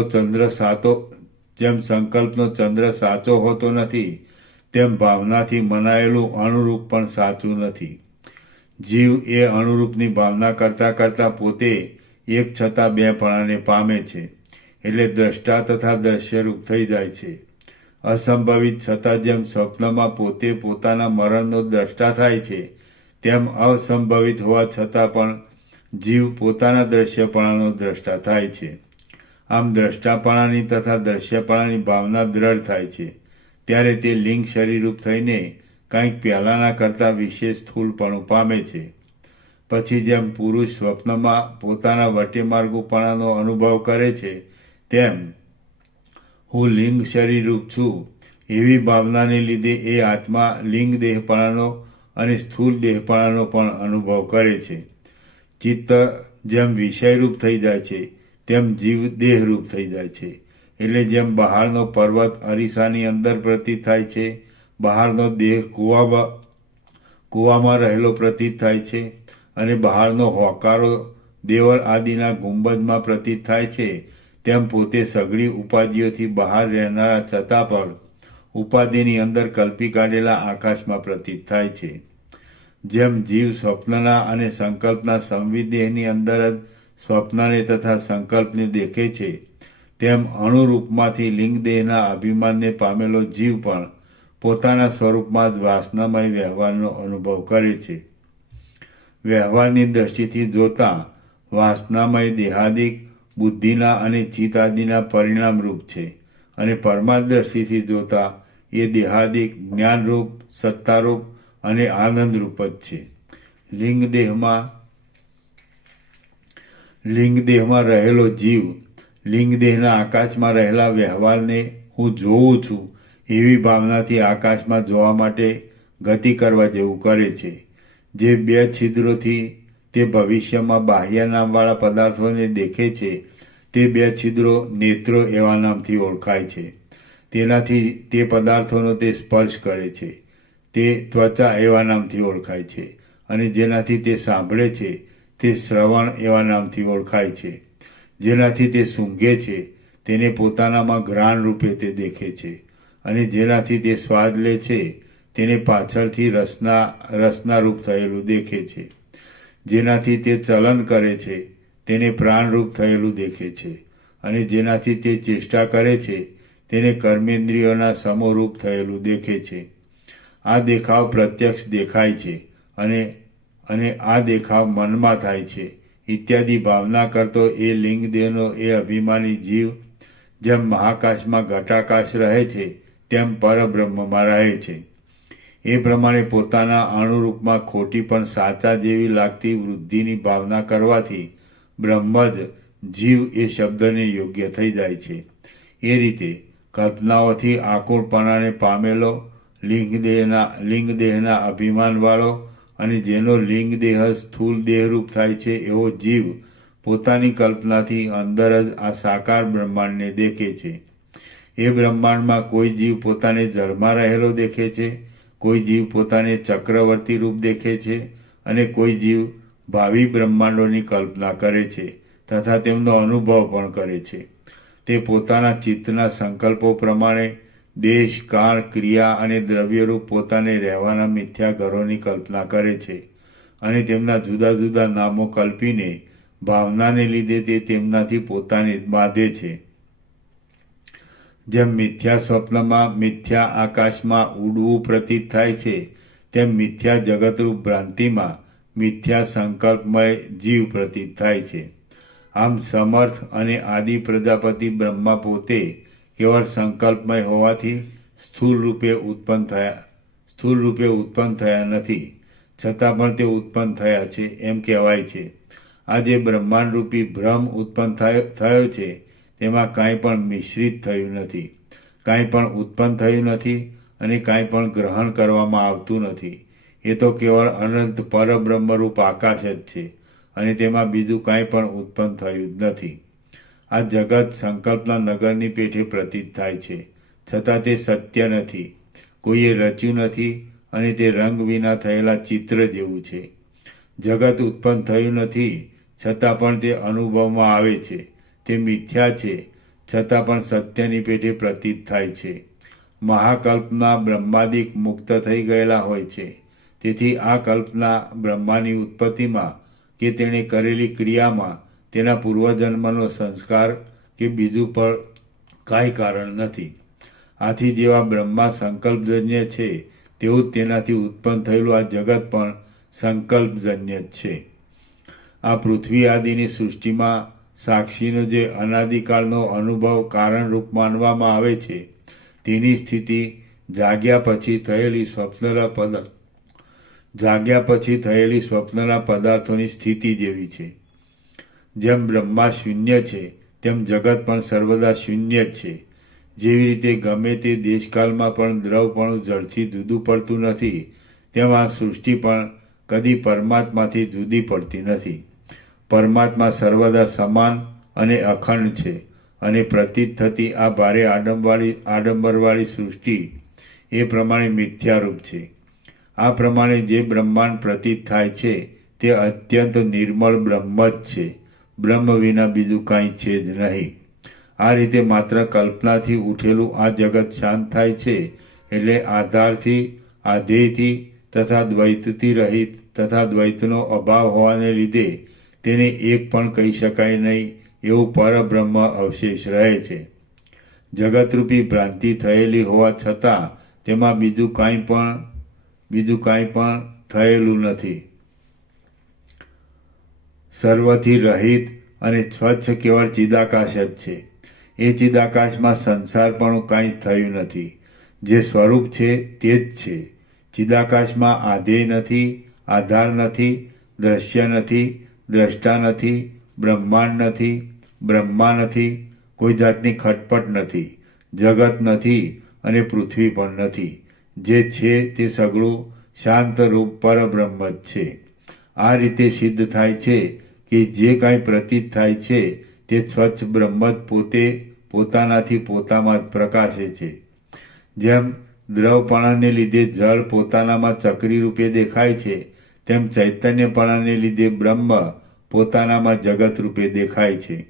ચંદ્ર સાચો હોતો નથી, તેમ ભાવનાથી મનાયેલું અણુરૂપ પણ સાચું નથી. જીવ એ અણુરૂપની ભાવના કરતાં કરતાં પોતે એક છતાં બેપણાને પામે છે, એટલે દ્રષ્ટા તથા દ્રશ્યરૂપ થઈ જાય છે. અસંભવિત છતાં જેમ સ્વપ્નમાં પોતે પોતાના મરણનો દ્રષ્ટા થાય છે, તેમ અસંભવિત હોવા છતાં પણ જીવ પોતાના દ્રશ્યપણાનો દ્રષ્ટા થાય છે. આમ દ્રષ્ટાપણાની તથા દ્રશ્યપણાની ભાવના દ્રઢ થાય છે, ત્યારે તે લિંગ શરીરરૂપ થઈને કંઈક પહેલાંના કરતાં વિશેષ સ્થૂળપણું પામે છે. પછી જેમ પુરુષ સ્વપ્નમાં પોતાના વટેમાર્ગુપણાનો અનુભવ કરે છે, તેમ હું લિંગ શરીરરૂપ છું એવી ભાવનાને લીધે એ આત્મા લિંગ દેહપણાનો અને સ્થૂળ દેહપણાનો પણ અનુભવ કરે છે. ચિત્ત જેમ વિષયરૂપ થઈ જાય છે, તેમ જીવ દેહરૂપ થઈ જાય છે. એટલે જેમ બહારનો પર્વત અરીસાની અંદર પ્રતીત થાય છે, બહારનો દેહ કૂવામાં રહેલો પ્રતીત થાય છે, અને બહારનો હોકારો દેવળ આદિના ગુંબજમાં પ્રતીત થાય છે, તેમ પોતે સઘળી ઉપાધિઓથી બહાર રહેનારા છતાં પણ ઉપાધિની અંદર કલ્પી કાઢેલા આકાશમાં પ્રતીત થાય છે. જેમ જીવ સ્વપ્નના અને સંકલ્પના સંવિત દેહની અંદર જ સ્વપ્નને તથા સંકલ્પને દેખે છે, તેમ અણુરૂપમાંથી લિંગદેહના અભિમાનને પામેલો જીવ પણ પોતાના સ્વરૂપમાં જ વાસનામય વ્યવહારનો અનુભવ કરે છે. વ્યવહારની દ્રષ્ટિથી જોતા વાસનામય દેહાદિક બુદ્ધિના અને ચિત્ત આદિના પરિણામરૂપ છે, અને પરમાદ્રષ્ટિથી જોતા એ દેહાદિક જ્ઞાનરૂપ, સત્તારૂપ અને આનંદરૂપ જ છે. લિંગદેહમાં રહેલો જીવ લિંગદેહના આકાશમાં રહેલા વ્યવહારને હું જોઉં છું એવી ભાવનાથી આકાશમાં જોવા માટે ગતિ કરવા જેવું કરે છે. જે 2 છિદ્રોથી તે ભવિષ્યમાં બાહ્ય નામવાળા પદાર્થોને દેખે છે, તે 2 છિદ્રો નેત્રો એવા નામથી ઓળખાય છે. તેનાથી તે પદાર્થોનો તે સ્પર્શ કરે છે, તે ત્વચા એવા નામથી ઓળખાય છે. અને જેનાથી તે સાંભળે છે, તે શ્રવણ એવા નામથી ઓળખાય છે. જેનાથી તે સૂંઘે છે, તેને પોતાનામાં ઘ્રાણ રૂપે તે દેખે છે. અને જેનાથી તે સ્વાદ લે છે, તેને પાછળથી રસના રૂપ થયેલું દેખે છે. જેનાથી તે ચલન કરે છે, તેને પ્રાણરૂપ થયેલું દેખે છે. અને જેનાથી તે ચેષ્ટા કરે છે, તેને કર્મેન્દ્રિયોના સમોરૂપ થયેલું દેખે છે. આ દેખાવ પ્રત્યક્ષ દેખાય છે, અને આ દેખાવ મનમાં થાય છે ઇત્યાદિ ભાવના કરતો એ લિંગદેહનો એ અભિમાની જીવ જેમ મહાકાશમાં ઘટાકાશ રહે છે, તેમ પરબ્રહ્મમાં રહે છે. એ પ્રમાણે પોતાના અણુરૂપમાં ખોટી પણ સાચા જેવી લાગતી વૃદ્ધિની ભાવના કરવાથી બ્રહ્મ જ જીવ એ શબ્દને યોગ્ય થઈ જાય છે. એ રીતે કલ્પનાઓથી આકુળપણાને પામેલો લિંગદેહના અભિમાનવાળો અને જેનો લિંગદેહ સ્થૂળ દેહરૂપ થાય છે એવો જીવ પોતાની કલ્પનાથી અંદર જ આ સાકાર બ્રહ્માંડને દેખે છે. એ બ્રહ્માંડમાં કોઈ જીવ પોતાને જળમાં રહેલો દેખે છે, કોઈ જીવ પોતાને ચક્રવર્તી રૂપ દેખે છે અને કોઈ જીવ ભાવિ બ્રહ્માંડોની કલ્પના કરે છે તથા તેમનો અનુભવ પણ કરે છે. તે પોતાના ચિત્તના સંકલ્પો પ્રમાણે દેશ, કાળ, ક્રિયા અને દ્રવ્યરૂપ પોતાને રહેવાના મિથ્યા ઘરોની કલ્પના કરે છે અને તેમના જુદા જુદા નામો કલ્પીને ભાવનાને લીધે તે તેમનાથી પોતાને બાંધે છે. જેમ મિથ્યા સ્વપ્નમાં મિથ્યા આકાશમાં ઉડવું પ્રતીત થાય છે, તેમ મિથ્યા જગતરૂપ ભ્રાંતિમાં મિથ્યા સંકલ્પમય જીવ પ્રતીત થાય છે. આમ સમર્થ અને આદિ પ્રજાપતિ બ્રહ્મા પોતે કેવળ સંકલ્પમય હોવાથી સ્થૂળ રૂપે ઉત્પન્ન થયા નથી, છતાં પણ તે ઉત્પન્ન થયા છે એમ કહેવાય છે. આ જે બ્રહ્માંડરૂપી ભ્રમ ઉત્પન્ન થયો છે તેમાં કાંઈ પણ મિશ્રિત થયું નથી, કાંઈ પણ ઉત્પન્ન થયું નથી અને કાંઈ પણ ગ્રહણ કરવામાં આવતું નથી. એ તો કેવળ અનંત પરબ્રહ્મરૂપ આકાશ જ છે અને તેમાં બીજું કાંઈ પણ ઉત્પન્ન થયું જ નથી. આ જગત સંકલ્પના નગરની પેઠે પ્રતીત થાય છે, છતાં તે સત્ય નથી, કોઈએ રચ્યું નથી અને તે રંગ વિના થયેલા ચિત્ર જેવું છે. જગત ઉત્પન્ન થયું નથી, છતાં પણ તે અનુભવમાં આવે છે. તે મિથ્યા છે, છતાં પણ સત્યની પેઠે પ્રતીત થાય છે. મહાકલ્પના બ્રહ્માદિક મુક્ત થઈ ગયેલા હોય છે. તેથી આ કલ્પના બ્રહ્માની ઉત્પત્તિમાં કે તેણે કરેલી ક્રિયામાં તેના પૂર્વજન્મનો સંસ્કાર કે બીજું પણ કાંઈ કારણ નથી. આથી જેવા બ્રહ્મા સંકલ્પજન્ય છે તેવું જ તેનાથી ઉત્પન્ન થયેલું આ જગત પણ સંકલ્પજન્ય જ છે. આ પૃથ્વી આદિની સૃષ્ટિમાં સાક્ષીનો જે અનાદિકાળનો અનુભવ કારણરૂપ માનવામાં આવે છે તેની સ્થિતિ જાગ્યા પછી થયેલી સ્વપ્નના પદાર્થોની સ્થિતિ જેવી છે. જેમ બ્રહ્મા શૂન્ય છે તેમ જગત પણ સર્વદા શૂન્ય જ છે. જેવી રીતે ગમે તે દેશકાળમાં પણ દ્રવપણું જળથી જુદું પડતું નથી, તેમ આ સૃષ્ટિ પણ કદી પરમાત્માથી જુદી પડતી નથી. પરમાત્મા સર્વદા સમાન અને અખંડ છે અને પ્રતીત થતી આ ભારે આડંબરવાળી સૃષ્ટિ એ પ્રમાણે મિથ્યારૂપ છે. આ પ્રમાણે જે બ્રહ્માંડ પ્રતીત થાય છે તે અત્યંત નિર્મળ બ્રહ્મ જ છે. બ્રહ્મ વિના બીજું કાંઈ છે જ નહીં. આ રીતે માત્ર કલ્પનાથી ઉઠેલું આ જગત શાંત થાય છે એટલે આધારથી, આધેયથી તથા દ્વૈતથી રહિત તથા દ્વૈતનો અભાવ હોવાને લીધે તેને એક પણ કહી શકાય નહીં એવું પરબ્રહ્મ અવશેષ રહે છે. જગતરૂપી ભ્રાંતિ થયેલી હોવા છતાં તેમાં બીજું કાંઈ પણ થયેલું નથી. સર્વથી રહિત અને સ્વચ્છ કેવળ ચિદાકાશ જ છે. એ ચિદાકાશમાં સંસારપણું કાંઈ થયું નથી. જે સ્વરૂપ છે તે જ છે. ચિદાકાશમાં આધેય નથી, આધાર નથી, દ્રશ્ય નથી, દ્રષ્ટા નથી, બ્રહ્માંડ નથી, બ્રહ્મા નથી, કોઈ જાતની ખટપટ નથી, જગત નથી અને પૃથ્વી પણ નથી. જે છે તે સગળું શાંતરૂપ પરબ્રહ્મ જ છે. આ રીતે સિદ્ધ થાય છે કે જે કાંઈ પ્રતીત થાય છે તે સ્વચ્છ બ્રહ્મ જ પોતે પોતાનાથી પોતામાં જ પ્રકાશે છે. જેમ દ્રવપણાને લીધે જળ પોતાનામાં ચક્રી રૂપે દેખાય છે, તેમ ચૈતન્યપણાને લીધે બ્રહ્મ પોતાનામાં જગત રૂપે દેખાય છે.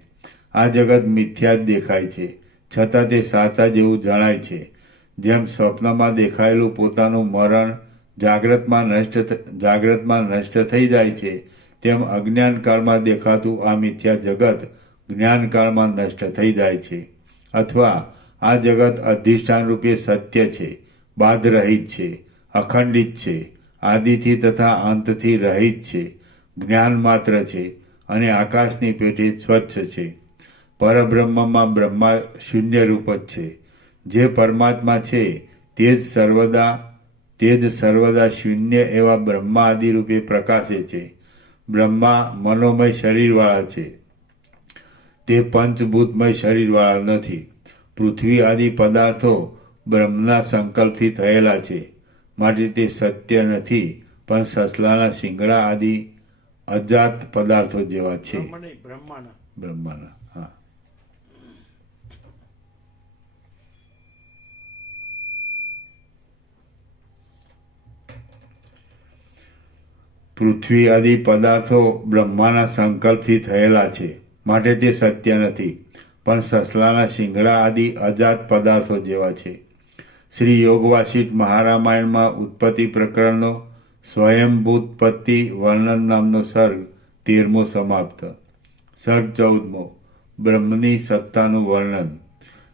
આ જગત મિથ્યા જ દેખાય છે, છતાં તે સાચા જેવું જણાય છે. જેમ સ્વપ્નમાં દેખાયેલું પોતાનું મરણ જાગ્રતમાં નષ્ટ થઈ જાય છે, તેમ અજ્ઞાનકાળમાં દેખાતું આ મિથ્યા જગત જ્ઞાનકાળમાં નષ્ટ થઈ જાય છે. અથવા આ જગત અધિષ્ઠાન રૂપે સત્ય છે, બાધરહિત છે, અખંડિત છે, આદિથી તથા અંતથી રહિત છે, જ્ઞાન માત્ર છે અને આકાશની પેઠે સ્વચ્છ છે. પરબ્રહ્મમાં બ્રહ્મા શૂન્ય રૂપ જ છે. જે પરમાત્મા છે તે જ સર્વદા તે જ સર્વદા શૂન્ય એવા બ્રહ્મા આદિ રૂપે પ્રકાશે છે. બ્રહ્મા મનોમય શરીરવાળા છે, તે પંચભૂતમય શરીરવાળા નથી. પૃથ્વી આદિ પદાર્થો બ્રહ્મના સંકલ્પથી થયેલા છે, માટે તે સત્ય નથી, પણ સસલાના શિંગડા આદિ અજાત પદાર્થો જેવા છે. બ્રહ્મ નહીં, બ્રહ્માના. બ્રહ્માના. હા. પૃથ્વી આદિ પદાર્થો બ્રહ્માના સંકલ્પથી થયેલા છે, માટે તે સત્ય નથી, પણ સસલાના શિંગડા આદિ અજાત પદાર્થો જેવા છે. શ્રી યોગવાસિષ્ઠ મહારામાયણમાં ઉત્પત્તિ પ્રકરણનો સ્વયંભૂતપત્તિ વર્ણન નામનો સર્ગ 13મો સમાપ્ત. સર્ગ 14મો બ્રહ્મની સત્તાનું વર્ણન.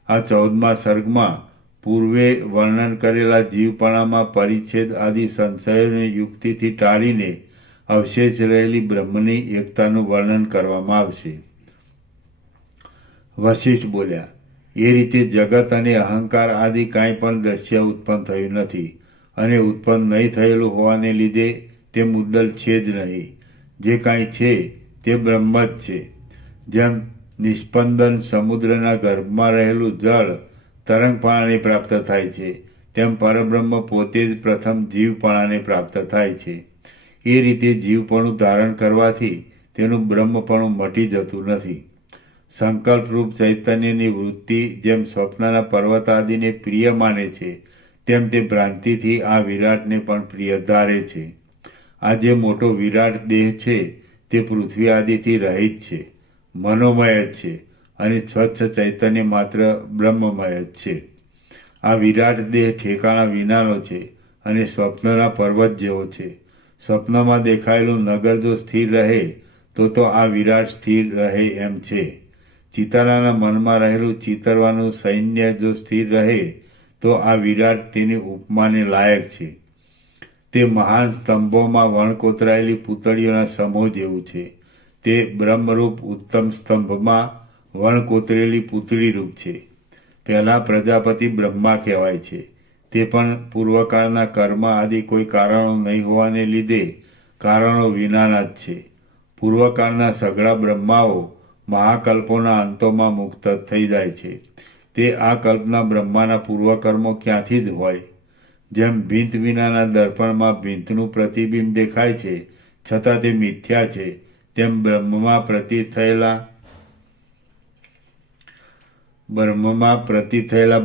આ 14મા સર્ગમાં પૂર્વે વર્ણન કરેલા જીવપણામાં પરિચ્છેદ આદિ સંશયોને યુક્તિથી ટાળીને અવશેષ રહેલી બ્રહ્મની એકતાનું વર્ણન કરવામાં આવશે. વશિષ્ઠ બોલ્યા, એ રીતે જગત અને અહંકાર આદિ કાંઈ પણ દ્રશ્ય ઉત્પન્ન થયું નથી, અને ઉત્પન્ન નહીં થયેલું હોવાને લીધે તે મુદ્દલ છે જ નહીં. જે કાંઈ છે તે બ્રહ્મ જ છે. જેમ નિસ્પંદન સમુદ્રના ગર્ભમાં રહેલું જળ તરંગપણાને પ્રાપ્ત થાય છે, તેમ પરબ્રહ્મ પોતે જ પ્રથમ જીવપણાને પ્રાપ્ત થાય છે. એ રીતે જીવપણું ધારણ કરવાથી તેનું બ્રહ્મપણું મટી જતું નથી. સંકલ્પરૂપ ચૈતન્યની વૃત્તિ જેમ સ્વપ્નના પર્વત આદિને પ્રિય માને છે, તેમ તે ભ્રાંતિથી આ વિરાટને પણ પ્રિય ધારે છે. આ જે મોટો વિરાટ દેહ છે તે પૃથ્વી આદિથી રહિત છે, મનોમય જ છે, અને સ્વચ્છ ચૈતન્ય માત્ર બ્રહ્મમય જ છે. આ વિરાટ દેહ ઠેકાણા વિનાનો છે અને સ્વપ્નના પર્વત જેવો છે. સ્વપ્નમાં દેખાયેલું નગર જો સ્થિર રહે તો આ વિરાટ સ્થિર રહે એમ છે. ચિતારાના મનમાં રહેલું ચિતરવાનું સૈન્ય જો સ્થિર રહે તો આ વિરાટ તેની ઉપમાને લાયક છે. તે મહાન સ્તંભોમાં વણકોતરાયેલી પૂતળીઓના સમૂહ જેવું છે. તે બ્રહ્મરૂપ ઉત્તમ સ્તંભમાં વણકોતરેલી પૂતળીરૂપ છે. પહેલા પ્રજાપતિ બ્રહ્મા કહેવાય છે. તે પણ પૂર્વકાળના કર્મ આદિ કોઈ કારણો નહીં હોવાને લીધે કારણો વિનાના જ છે. પૂર્વકાળના સઘળા બ્રહ્માઓ મહાકલ્પોના અંતોમાં મુક્ત થઈ જાય છે. તે આ કલ્પના બ્રહ્માના પૂર્વકર્મો ક્યાંથી જ હોય. જેમ ભીંત વિનાના દર્પણમાં ભીંતનું પ્રતિબિંબ દેખાય છે, છતાં તે મિથ્યા છે, તેમ બ્રહ્મમાં પ્રતીત થયેલા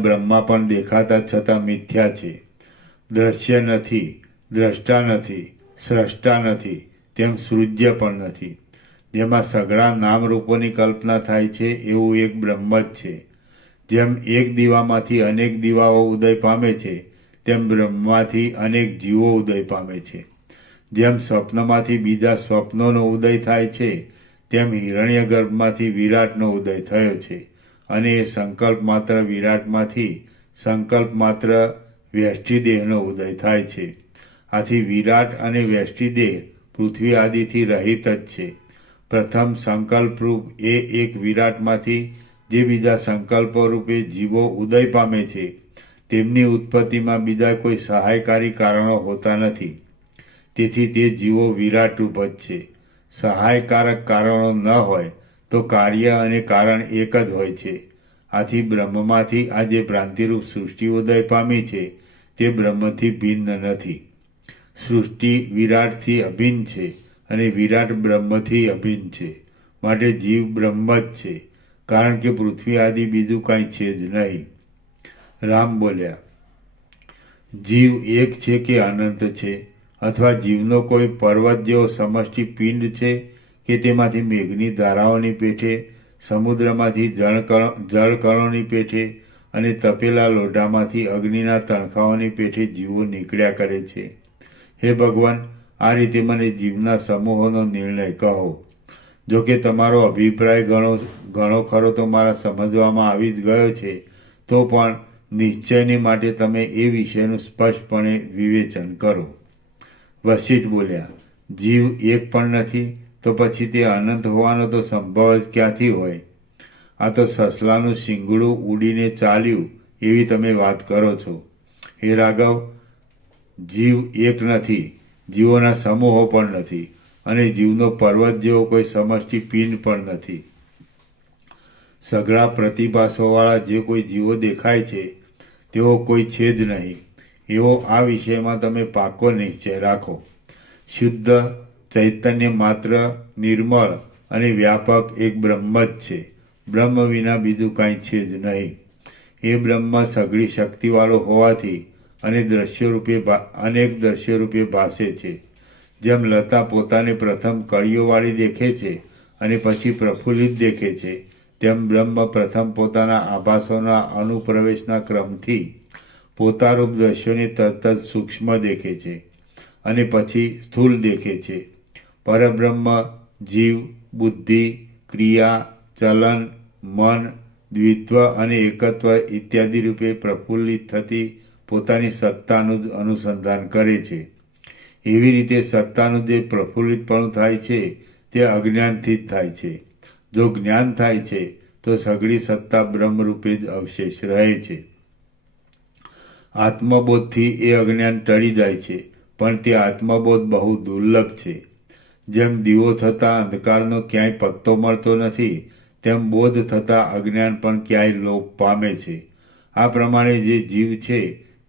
બ્રહ્મા પણ દેખાતા છતાં મિથ્યા છે. દ્રશ્ય નથી, દ્રષ્ટા નથી, સ્રષ્ટા નથી, તેમ સૃજ્ય પણ નથી. જેમાં સઘળા નામરૂપોની કલ્પના થાય છે એવું એક બ્રહ્મ જ છે. જેમ એક દીવામાંથી અનેક દીવાઓ ઉદય પામે છે, તેમ બ્રહ્મમાંથી અનેક જીવો ઉદય પામે છે. જેમ સ્વપ્નમાંથી બીજા સ્વપ્નોનો ઉદય થાય છે, તેમ હિરણ્યગર્ભમાંથી વિરાટનો ઉદય થયો છે, અને એ સંકલ્પ માત્ર વિરાટમાંથી સંકલ્પ માત્ર વ્યષ્ટિદેહનો ઉદય થાય છે. આથી વિરાટ અને વ્યષ્ટિદેહ પૃથ્વી આદિથી રહિત જ છે. પ્રથમ સંકલ્પરૂપ એ એક વિરાટમાંથી જે બીજા સંકલ્પો રૂપે જીવો ઉદય પામે છે, તેમની ઉત્પત્તિમાં બીજા કોઈ સહાયકારી કારણો હોતા નથી. તેથી તે જીવો વિરાટરૂપ જ છે. સહાયકારક કારણો ન હોય તો કાર્ય અને કારણ એક જ હોય છે. આથી બ્રહ્મમાંથી આ જે ભ્રાંતિરૂપ સૃષ્ટિ ઉદય પામી છે તે બ્રહ્મથી ભિન્ન નથી. સૃષ્ટિ વિરાટથી અભિન્ન છે અને વિરાટ બ્રહ્મથી અભિન્ન છે. માટે જીવ બ્રહ્મ જ છે, કારણ કે પૃથ્વી આદિ બીજું કાંઈ છે જ નહીં. રામ બોલ્યા, જીવ એક છે કે અનંત છે, અથવા જીવનો કોઈ પર્વત જેવો સમષ્ટિ પિંડ છે કે તેમાંથી મેઘની ધારાઓની પેઠે, સમુદ્રમાંથી જળકણોની પેઠે અને તપેલા લોઢામાંથી અગ્નિના તણખાઓની પેઠે જીવો નીકળ્યા કરે છે. હે ભગવાન, આ રીતે મને જીવના સમૂહોનો નિર્ણય કહો. જો કે તમારો અભિપ્રાય ઘણો ખરો તો મારા સમજવામાં આવી જ ગયો છે, તો પણ નિશ્ચયને માટે તમે એ વિષયનું સ્પષ્ટપણે વિવેચન કરો. વશિષ્ઠ બોલ્યા, જીવ એક પણ નથી તો પછી તે અનંત હોવાનો તો સંભવ જ ક્યાંથી હોય? આ તો સસલાનું શિંગડું ઉડીને ચાલ્યું એવી તમે વાત કરો છો. હે રાઘવ, જીવ એક નથી, જીવોના સમૂહો પણ નથી, અને જીવનો પર્વત જેવો કોઈ સમષ્ટિ પિંડ પણ નથી. સઘળા પ્રતિભાસોવાળા જે કોઈ જીવો દેખાય છે તેઓ કોઈ છે જ નહીં, એવો આ વિષયમાં તમે પાકો નિશ્ચય રાખો. શુદ્ધ ચૈતન્ય માત્ર, નિર્મળ અને વ્યાપક એક બ્રહ્મ જ છે. બ્રહ્મ વિના બીજું કાંઈ છે જ નહીં. એ બ્રહ્મ સઘળી શક્તિવાળો હોવાથી અનેક દ્રશ્યો રૂપે ભાસે છે. જેમ લતા પોતાને પ્રથમ કળીઓવાળી દેખે છે અને પછી પ્રફુલ્લિત દેખે છે, તેમ બ્રહ્મ પ્રથમ પોતાના આભાસોના અનુપ્રવેશના ક્રમથી પોતારૂપ દ્રશ્યોને તરત જ સૂક્ષ્મ દેખે છે અને પછી સ્થૂળ દેખે છે. પરબ્રહ્મ જીવ, બુદ્ધિ, ક્રિયા, ચલન, મન, દ્વિત્વ અને એકત્વ ઇત્યાદિ રૂપે પ્રફુલ્લિત થતી પોતાની સત્તાનું જ અનુસંધાન કરે છે. એવી રીતે સત્તાનું જે પ્રફુલ્લિતપણું થાય છે તે અજ્ઞાનથી જ થાય છે. જો જ્ઞાન થાય છે તો સઘળી સત્તા બ્રહ્મરૂપે જ અવશેષ રહે છે. આત્મબોધથી એ અજ્ઞાન ટળી જાય છે, પણ તે આત્મબોધ બહુ દુર્લભ છે. જેમ દીવો થતાં અંધકારનો ક્યાંય પત્તો મળતો નથી, તેમ બોધ થતાં અજ્ઞાન પણ ક્યાંય લોપ પામે છે. આ પ્રમાણે જે જીવ છે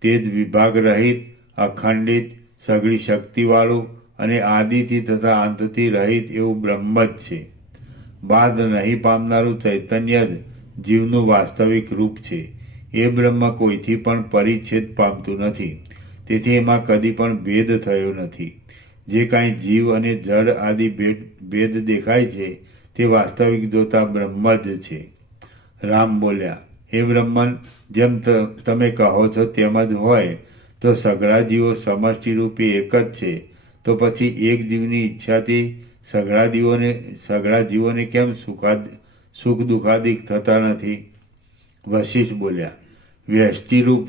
તે જ વિભાગ રહિત, અખંડિત, સઘળી શક્તિવાળું અને આદિથી તથા અંતથી રહિત એવું બ્રહ્મ જ છે. બાદ નહીં પામનારું ચૈતન્ય જ જીવનું વાસ્તવિક રૂપ છે. એ બ્રહ્મ કોઈથી પણ પરિચ્છેદ પામતું નથી, તેથી એમાં કદી પણ ભેદ થયો નથી. જે કાંઈ જીવ અને જડ આદિ ભેદ દેખાય છે તે વાસ્તવિક જોતા બ્રહ્મ જ છે. રામ બોલ્યા, હે બ્રહ્મન, જેમ તમે કહો છો તેમ જ હોય તો સઘળા જીવો સમષ્ટિ રૂપે એક જ છે, તો પછી એક જીવની ઈચ્છાથી સઘળા જીવોને કેમ સુખ દુઃખાદિક થતા નથી? વશિષ્ઠ બોલ્યા, વ્યષ્ટિરૂપ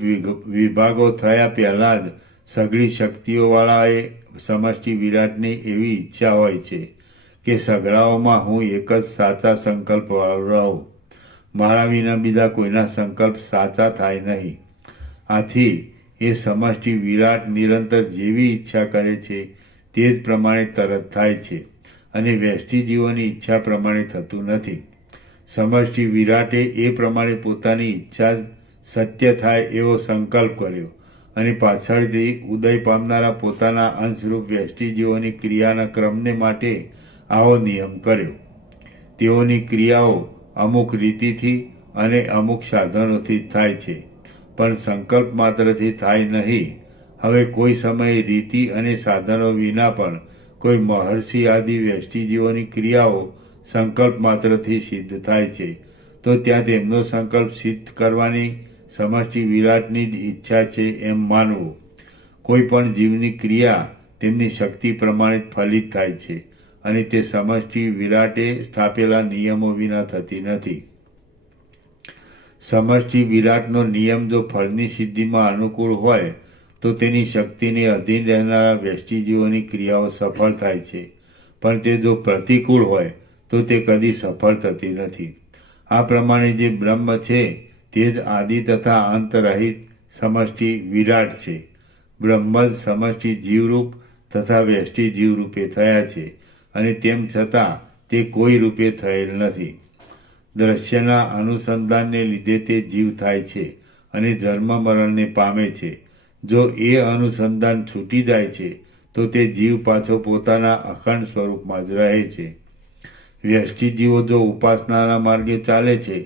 વિભાગો થયા પહેલાં જ સઘળી શક્તિઓવાળાએ સમષ્ટિ વિરાટની એવી ઈચ્છા હોય છે કે સઘળાઓમાં હું એક જ સાચા સંકલ્પવાળો રહું. મારા વિના બીજા કોઈના સંકલ્પ સાચા થાય નહીં. આથી એ સમષ્ટિ વિરાટ નિરંતર જેવી ઈચ્છા કરે છે તે જ પ્રમાણે તરત થાય છે, અને વ્યષ્ટિ જીવોની ઈચ્છા પ્રમાણે થતું નથી. સમષ્ટિ વિરાટે એ પ્રમાણે પોતાની ઈચ્છા સત્ય થાય એવો સંકલ્પ કર્યો, અને પાછળથી ઉદય પામનારા પોતાના અંશરૂપ વ્યષ્ટિ જીવોની ક્રિયાના ક્રમને માટે આવો નિયમ કર્યો. તેઓની ક્રિયાઓ અમુક રીતિથી અને અમુક સાધનોથી થાય છે, પણ સંકલ્પ માત્રથી થાય નહીં. હવે કોઈ સમયે રીતિ અને સાધનો વિના પણ કોઈ મહર્ષિ આદિ વ્યષ્ટિ જીવોની ક્રિયાઓ સંકલ્પ માત્રથી સિદ્ધ થાય છે, તો ત્યાં તેમનો સંકલ્પ સિદ્ધ કરવાની સમષ્ટિ વિરાટની જ ઈચ્છા છે એમ માનવું. કોઈ પણ જીવની ક્રિયા તેમની શક્તિ પ્રમાણે જ ફલિત થાય છે, અને તે સમષ્ટિ વિરાટે સ્થાપેલા નિયમો વિના થતી નથી. સમષ્ટિ વિરાટનો નિયમ જો ફળની સિદ્ધિમાં અનુકૂળ હોય તો તેની શક્તિને અધીન રહેનારા વ્યષ્ટિ જીવોની ક્રિયાઓ સફળ થાય છે, પણ તે જો પ્રતિકૂળ હોય તો તે કદી સફળ થતી નથી. આ પ્રમાણે જે બ્રહ્મ છે તે જ આદિ તથા અંત રહિત સમષ્ટિ વિરાટ છે. બ્રહ્મ જ સમષ્ટિ જીવરૂપ તથા વ્યષ્ટિ જીવરૂપે થયા છે, અને તેમ છતાં તે કોઈ રૂપે થયેલ નથી. દ્રશ્યના અનુસંધાનને લીધે તે જીવ થાય છે અને જન્મ મરણને પામે છે. જો એ અનુસંધાન છૂટી જાય છે તો તે જીવ પાછો પોતાના અખંડ સ્વરૂપમાં જ રહે છે. વ્યષ્ટિ જીવો જો ઉપાસનાના માર્ગે ચાલે છે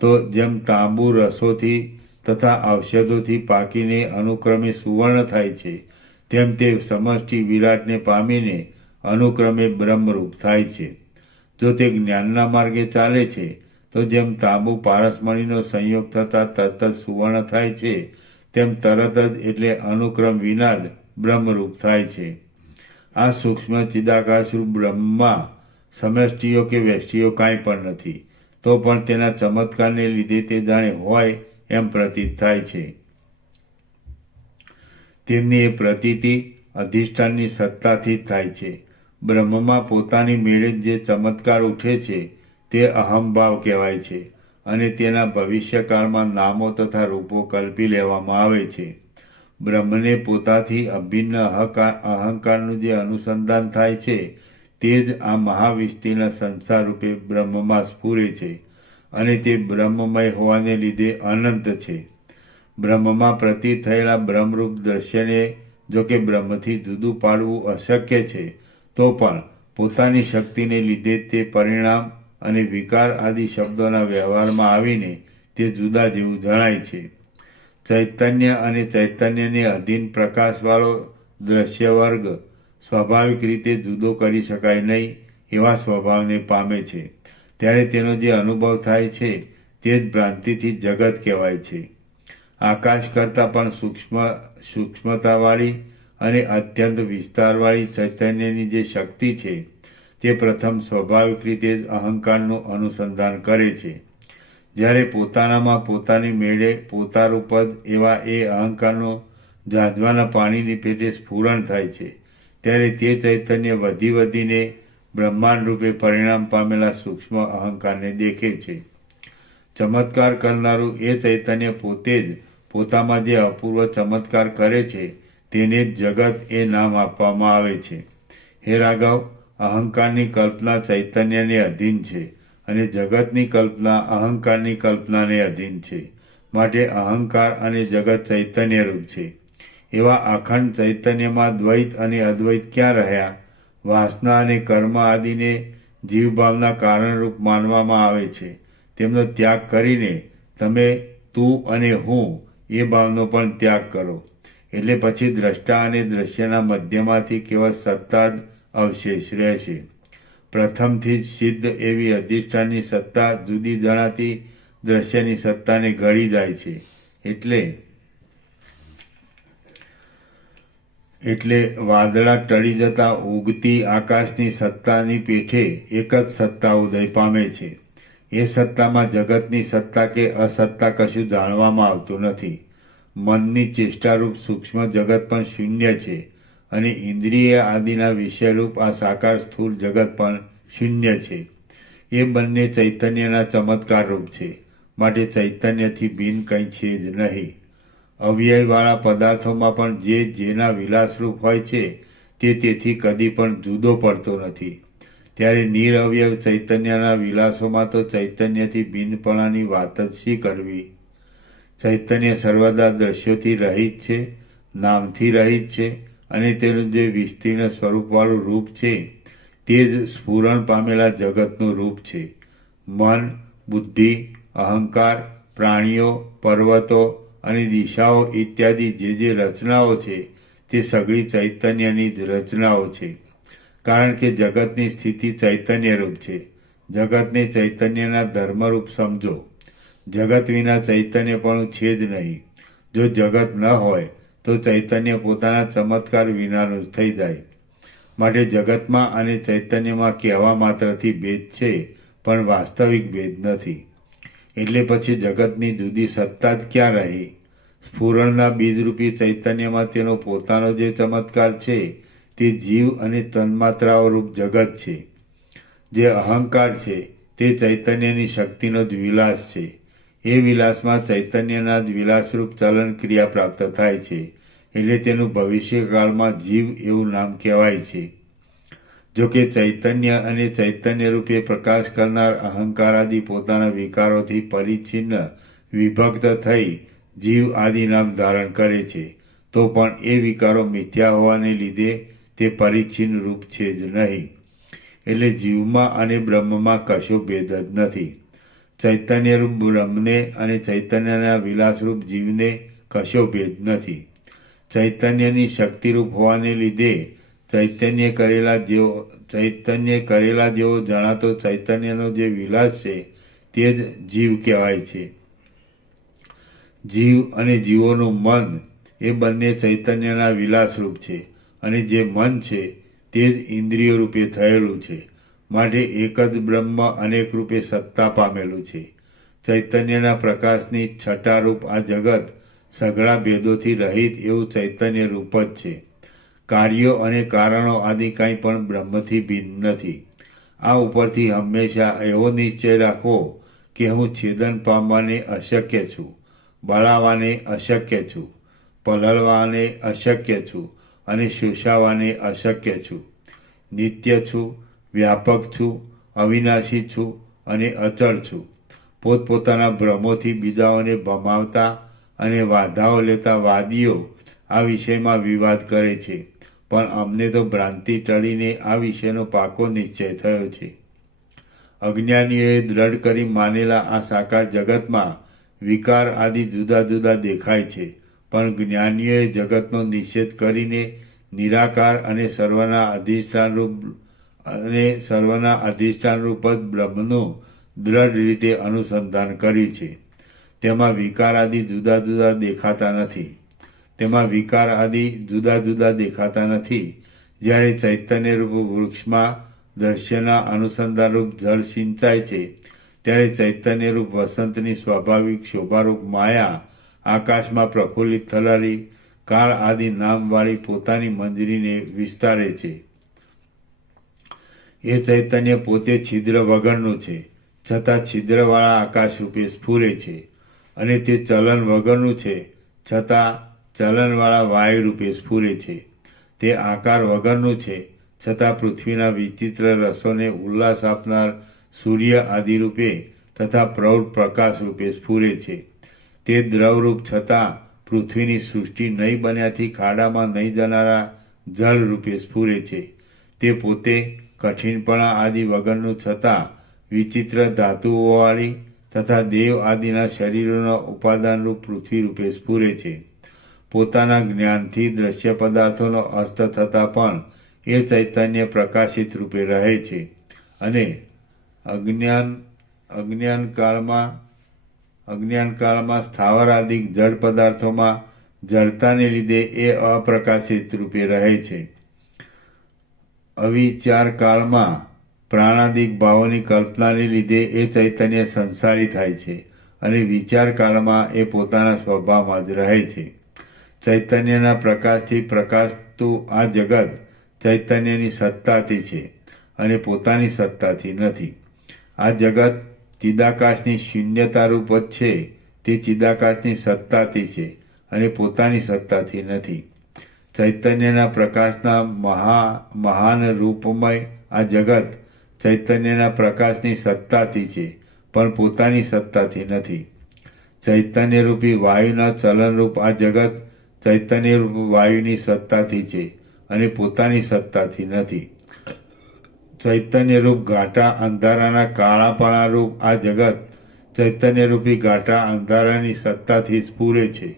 તો જેમ તાંબુ રસોથી તથા ઔષધોથી પાકીને અનુક્રમે સુવર્ણ થાય છે, તેમ તે સમષ્ટિ વિરાટને પામીને અનુક્રમે બ્રહ્મરૂપ થાય છે. જો તે જ્ઞાનના માર્ગે ચાલે છે તો જેમ તાંબુ પારસમણીનો સંયોગ થતાં તરત જ સુવર્ણ થાય છે, તેમ તરત જ એટલે અનુક્રમ વિના જ બ્રહ્મરૂપ થાય છે. આ સૂક્ષ્મ ચિદાકાશરૂપ બ્રહ્મમાં સમષ્ટિઓ કે વ્યષ્ટિઓ કાંઈ પણ નથી, તો પણ તેના ચમત્કારને લીધે તે જાણે હોય એમ પ્રતીત થાય છે. તેમની એ પ્રતીતિ અધિષ્ઠાનની સત્તાથી જ થાય છે. બ્રહ્મમાં પોતાની મેળે જે ચમત્કાર ઉઠે છે તે અહમભાવ કહેવાય છે, અને તેના ભવિષ્યકાળમાં નામો તથા રૂપો કલ્પી લેવામાં આવે છે. બ્રહ્મને પોતાથી અભિન્ન અહંકારનું જે અનુસંધાન થાય છે તે જ આ મહાવિસ્તીર્ણ સંસાર રૂપે બ્રહ્મમાં સ્ફુરે છે અને તે બ્રહ્મમય હોવાને લીધે અનંત છે. બ્રહ્મમાં પ્રતીત થયેલા બ્રહ્મરૂપ દ્રશ્યને જો કે બ્રહ્મથી જુદું પાડવું અશક્ય છે, તો પણ પોતાની શક્તિને લીધે તે પરિણામ અને વિકાર આદિ શબ્દોના વ્યવહારમાં આવીને તે જુદા જેવું જણાય છે. ચૈતન્ય અને ચૈતન્યને અધીન પ્રકાશવાળો દ્રશ્ય વર્ગ સ્વાભાવિક રીતે જુદો કરી શકાય નહીં એવા સ્વભાવને પામે છે. ત્યારે તેનો જે અનુભવ થાય છે તે જ ભ્રાંતિથી જગત કહેવાય છે. આકાશ કરતાં પણ સૂક્ષ્મતાવાળી અને અત્યંત વિસ્તારવાળી ચૈતન્યની જે શક્તિ છે તે પ્રથમ સ્વાભાવિક રીતે જ અહંકારનું અનુસંધાન કરે છે. જ્યારે પોતાનામાં પોતાની મેળે પોતારૂપ જ એવા એ અહંકારનું ઝાંઝવાના પાણીની પેટે સ્ફુરણ થાય છે, ત્યારે તે ચૈતન્ય વધી વધીને બ્રહ્માંડ રૂપે પરિણામ પામેલા સૂક્ષ્મ અહંકારને દેખે છે. ચમત્કાર કરનારું એ ચૈતન્ય પોતે જ પોતામાં જે અપૂર્વ ચમત્કાર કરે છે તેને જ જગત એ નામ આપવામાં આવે છે. હે રાઘવ, અહંકારની કલ્પના ચૈતન્યને અધીન છે અને જગતની કલ્પના અહંકારની કલ્પનાને અધીન છે. માટે અહંકાર અને જગત ચૈતન્યરૂપ છે. એવા અખંડ ચૈતન્યમાં દ્વૈત અને અદ્વૈત ક્યાં રહ્યા? વાસના અને કર્મ આદિને જીવભાવના કારણરૂપ માનવામાં આવે છે. તેમનો ત્યાગ કરીને તમે તું અને હું એ ભાવનો પણ ત્યાગ કરો. એટલે પછી દ્રષ્ટા અને દ્રશ્યના મધ્યમાંથી કેવળ સત્તા જ અવશેષ રહેશે. પ્રથમથી જ સિદ્ધ એવી અધિષ્ઠાનની સત્તા જુદી જણાતી દ્રશ્યની સત્તાને ઘડી જાય છે. એટલે વાદળા ટળી જતા ઉગતી આકાશની સત્તાની પેઠે એક જ સત્તા ઉદય પામે છે. એ સત્તામાં જગતની સત્તા કે અસત્તા કશું જાણવામાં આવતું નથી. મનની ચેષ્ટારૂપ સૂક્ષ્મ જગત પણ શૂન્ય છે અને ઇન્દ્રિય આદિના વિષયરૂપ આ સાકાર સ્થૂળ જગત પણ શૂન્ય છે. એ બંને ચૈતન્યના ચમત્કારરૂપ છે. માટે ચૈતન્યથી ભિન્ન કંઈ છે જ નહીં. અવ્યયવાળા પદાર્થોમાં પણ જે જેના વિલાસરૂપ હોય છે તે તેથી કદી પણ જુદો પડતો નથી. ત્યારે નિરઅવયવ ચૈતન્યના વિલાસોમાં તો ચૈતન્યથી ભિન્નપણાની વાત જ શી કરવી? ચૈતન્ય સર્વદા દ્રશ્યોથી રહિત છે, નામથી રહિત છે અને તેનું જે વિસ્તીર્ણ સ્વરૂપવાળું રૂપ છે તે જ સ્ફુરણ પામેલા જગતનું રૂપ છે. મન, બુદ્ધિ, અહંકાર, પ્રાણીઓ, પર્વતો અને દિશાઓ ઇત્યાદિ જે રચનાઓ છે તે સઘળી ચૈતન્યની જ રચનાઓ છે. કારણ કે જગતની સ્થિતિ ચૈતન્યરૂપ છે. જગતને ચૈતન્યના ધર્મરૂપ સમજો. જગત વિના ચૈતન્યપણું છે જ નહીં. જો જગત ન હોય તો ચૈતન્ય પોતાના ચમત્કાર વિનાનું જ થઈ જાય. માટે જગતમાં અને ચૈતન્યમાં કહેવા માત્રથી ભેદ છે, પણ વાસ્તવિક ભેદ નથી. એટલે પછી જગતની જુદી સત્તા જ ક્યાં રહી? સ્ફુરણના બીજરૂપી ચૈતન્યમાં તેનો પોતાનો જે ચમત્કાર છે તે જીવ અને તન્માત્રાઓ રૂપ જગત છે. જે અહંકાર છે તે ચૈતન્યની શક્તિનો જ વિલાસ છે. એ વિલાસમાં ચૈતન્યના જ વિલાસરૂપ ચલન ક્રિયા પ્રાપ્ત થાય છે. એટલે તેનું ભવિષ્યકાળમાં જીવ એવું નામ કહેવાય છે. જો કે ચૈતન્ય અને ચૈતન્ય રૂપે પ્રકાશ કરનાર અહંકારાદિ પોતાના વિકારોથી પરિચ્છિન્ન વિભક્ત થઈ જીવ આદિ નામ ધારણ કરે છે, તો પણ એ વિકારો મિથ્યા હોવાને લીધે તે પરિચ્છિન્ન રૂપ છે જ નહીં. એટલે જીવમાં અને બ્રહ્મમાં કશો ભેદ જ નથી. ચૈતન્યરૂપ બ્રહ્મને અને ચૈતન્યના વિલાસરૂપ જીવને કશો ભેદ નથી. ચૈતન્યની શક્તિરૂપ હોવાને લીધે ચૈતન્ય કરેલા જેવો જણાતો ચૈતન્યનો જે વિલાસ છે તે જ જીવ કહેવાય છે. જીવ અને જીવોનું મન એ બંને ચૈતન્યના વિલાસરૂપ છે અને જે મન છે તે જ ઇન્દ્રિયો રૂપે થયેલું છે. માટે એક જ બ્રહ્મ અનેક રૂપે સત્તા પામેલું છે. ચૈતન્યના પ્રકાશની છટારૂપ આ જગત સઘળા ભેદોથી રહિત એવું ચૈતન્ય રૂપ જ છે. કાર્યો અને કારણો આદિ કંઈ પણ બ્રહ્મથી ભિન્ન નથી. આ ઉપરથી હંમેશા એવો નિશ્ચય રાખવો કે હું છેદન પામવાને અશક્ય છું, બળાવાને અશક્ય છું. પલળવાને અશક્ય છું અને શોષાવાને અશક્ય છું. નિત્ય છું, વ્યાપક છું, અવિનાશી છું અને અચળ છું. પોતપોતાના ભ્રમોથી બીજાઓને ભમાવતા અને વાધાઓ લેતા વાદીઓ આ વિષયમાં વિવાદ કરે છે, પણ અમને તો ભ્રાંતિ ટળીને આ વિષયનો પાકો નિશ્ચય થયો છે. અજ્ઞાનીઓએ દ્રઢ કરી માનેલા આ સાકાર જગતમાં વિકાર આદિ જુદા જુદા દેખાય છે, પણ જ્ઞાનીઓએ જગતનો નિષેધ કરીને નિરાકાર અને સર્વના અધિષ્ઠાનરૂપ જ બ્રહ્મનું દ્રઢ રીતે અનુસંધાન કર્યું છે. તેમાં વિકાર આદિ જુદા જુદા દેખાતા નથી. જ્યારે ચૈતન્યરૂપ વૃક્ષમાં દ્રશ્યના અનુસંધાનરૂપ જળ સિંચાય છે, ત્યારે ચૈતન્યરૂપ વસંતની સ્વાભાવિક શોભારૂપ માયા આકાશમાં પ્રફુલ્લિત થનારી કાળ આદિ નામવાળી પોતાની મંજરીને વિસ્તારે છે. એ ચૈતન્ય પોતે છિદ્ર વગરનું છે, છતાં છિદ્રવાળા આકાશ રૂપે સ્ફુરે છે, અને તે ચલન વગરનું છે, છતાં ચલનવાળા વાયુ રૂપે સ્ફુરે છે. તે આકાર વગરનું છે, છતાં પૃથ્વીના વિચિત્ર રસોને ઉલ્લાસ આપનાર સૂર્ય આદિ રૂપે તથા પ્રૌઢ પ્રકાશ રૂપે સ્ફુરે છે. તે દ્રવરૂપ છતાં પૃથ્વીની સૃષ્ટિ નહીં બન્યાથી ખાડામાં નહીં જનારા જળ રૂપે સ્ફુરે છે. તે પોતે કઠિનપણા આદિ વગરનું છતાં વિચિત્ર ધાતુઓવાળી તથા દેવ આદિના શરીરોના ઉપાદાનરૂપ પૃથ્વી રૂપે સ્ફુરે છે. પોતાના જ્ઞાનથી દ્રશ્ય પદાર્થોનો અસ્ત થતાં પણ એ ચૈતન્ય પ્રકાશિત રૂપે રહે છે, અને અજ્ઞાનકાળમાં સ્થાવરાદિક જળ પદાર્થોમાં જડતાને લીધે એ અપ્રકાશિત રૂપે રહે છે. અવિચાર કાળમાં પ્રાણાદિક ભાવોની કલ્પનાને લીધે એ ચૈતન્ય સંસારી થાય છે, અને વિચાર કાળમાં એ પોતાના સ્વભાવમાં જ રહે છે. ચૈતન્યના પ્રકાશથી પ્રકાશતું આ જગત ચૈતન્યની સત્તાથી છે અને પોતાની સત્તાથી નથી. આ જગત ચિદાકાશની શૂન્યતારૂપ જ છે, તે ચિદાકાશની સત્તાથી છે અને પોતાની સત્તાથી નથી. ચૈતન્યના પ્રકાશના મહાન રૂપમય આ જગત ચૈતન્યના પ્રકાશની સત્તાથી છે, પણ પોતાની સત્તાથી નથી. ચૈતન્યરૂપી વાયુના ચલનરૂપ આ જગત ચૈતન્યરૂપ વાયુની સત્તાથી છે અને પોતાની સત્તાથી નથી. ચૈતન્યરૂપ ઘાટા અંધારાના કાળાપણારૂપ આ જગત ચૈતન્યરૂપી ઘાટા અંધારાની સત્તાથી સ્ફુરે છે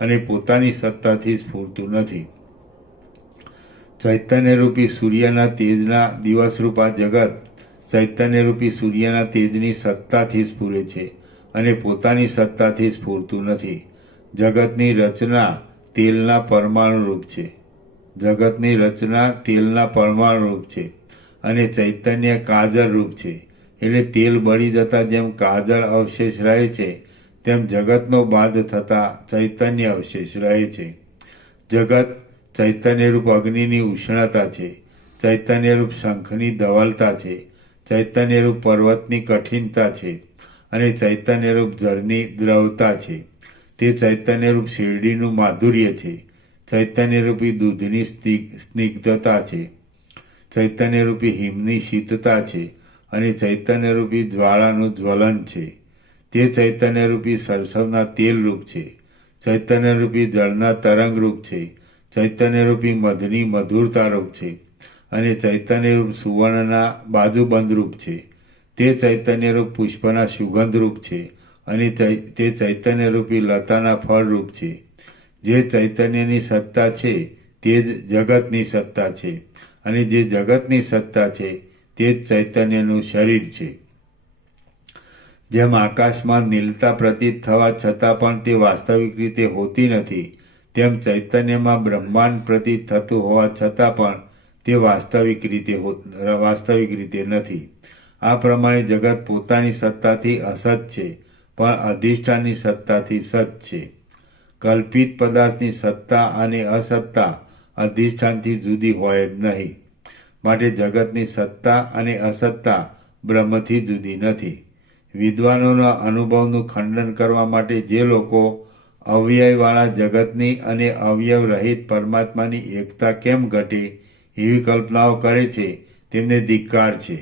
અને પોતાની સત્તાથી સ્ફુરતું નથી. ચૈતન્યરૂપી સૂર્યના તેજના દિવસરૂપ આ જગત ચૈતન્યરૂપી સૂર્યના તેજની સત્તાથી સ્ફુરે છે અને પોતાની સત્તાથી સ્ફુરતું નથી. જગતની રચના તેલના પરમાણુરૂપ છે, અને ચૈતન્ય કાજળ રૂપ છે. એટલે તેલ બળી જતા જેમ કાજળ અવશેષ રહે છે, તેમ જગતનો બાદ થતા ચૈતન્ય અવશેષ રહે છે. જગત ચૈતન્યરૂપ અગ્નિની ઉષ્ણતા છે, ચૈતન્યરૂપ શંખની ધવલતા છે, ચૈતન્યરૂપ પર્વતની કઠિનતા છે, અને ચૈતન્યરૂપ જળની દ્રવતા છે. તે ચૈતન્યરૂપ શેરડીનું માધુર્ય છે, ચૈતન્યરૂપી દૂધની સ્નિગ્ધતા છે, ચૈતન્યરૂપી હિમની શીતતા છે, અને ચૈતન્યરૂપી જ્વાળાનું જ્વલન છે. તે ચૈતન્યરૂપી સરસવના તેલ રૂપ છે, ચૈતન્યરૂપી જળના તરંગરૂપ છે, ચૈતન્યરૂપી મધની મધુરતા રૂપ છે, અને ચૈતન્યરૂપ સુવર્ણના બાજુબંધ રૂપ છે. તે ચૈતન્યરૂપ પુષ્પના સુગંધ રૂપ છે, અને તે ચૈતન્યરૂપી લતાના ફળ રૂપ છે. જે ચૈતન્યની સત્તા છે તે જ જગતની સત્તા છે, અને જે જગતની સત્તા છે તે જ ચૈતન્યનું શરીર છે. જેમ આકાશમાં નીલતા પ્રતીત થવા છતાં પણ તે વાસ્તવિક રીતે હોતી નથી, તેમ ચૈતન્યમાં બ્રહ્માંડ પ્રતીત થતું હોવા છતાં પણ તે વાસ્તવિક રીતે નથી. આ પ્રમાણે જગત પોતાની સત્તાથી અસત છે, પણ અધિષ્ઠાનની સત્તાથી સત છે. કલ્પિત પદાર્થની સત્તા અને અસત્તા અધિષ્ઠાનથી જુદી હોય જ નહીં. માટે જગતની સત્તા અને અસત્તા બ્રહ્મથી જુદી નથી. વિદ્વાનોના અનુભવનું ખંડન કરવા માટે જે લોકો અવયવવાળા જગતની અને અવયવ રહિત પરમાત્માની એકતા કેમ ઘટે એવી કલ્પનાઓ કરે છે તેમને ધિક્કાર છે.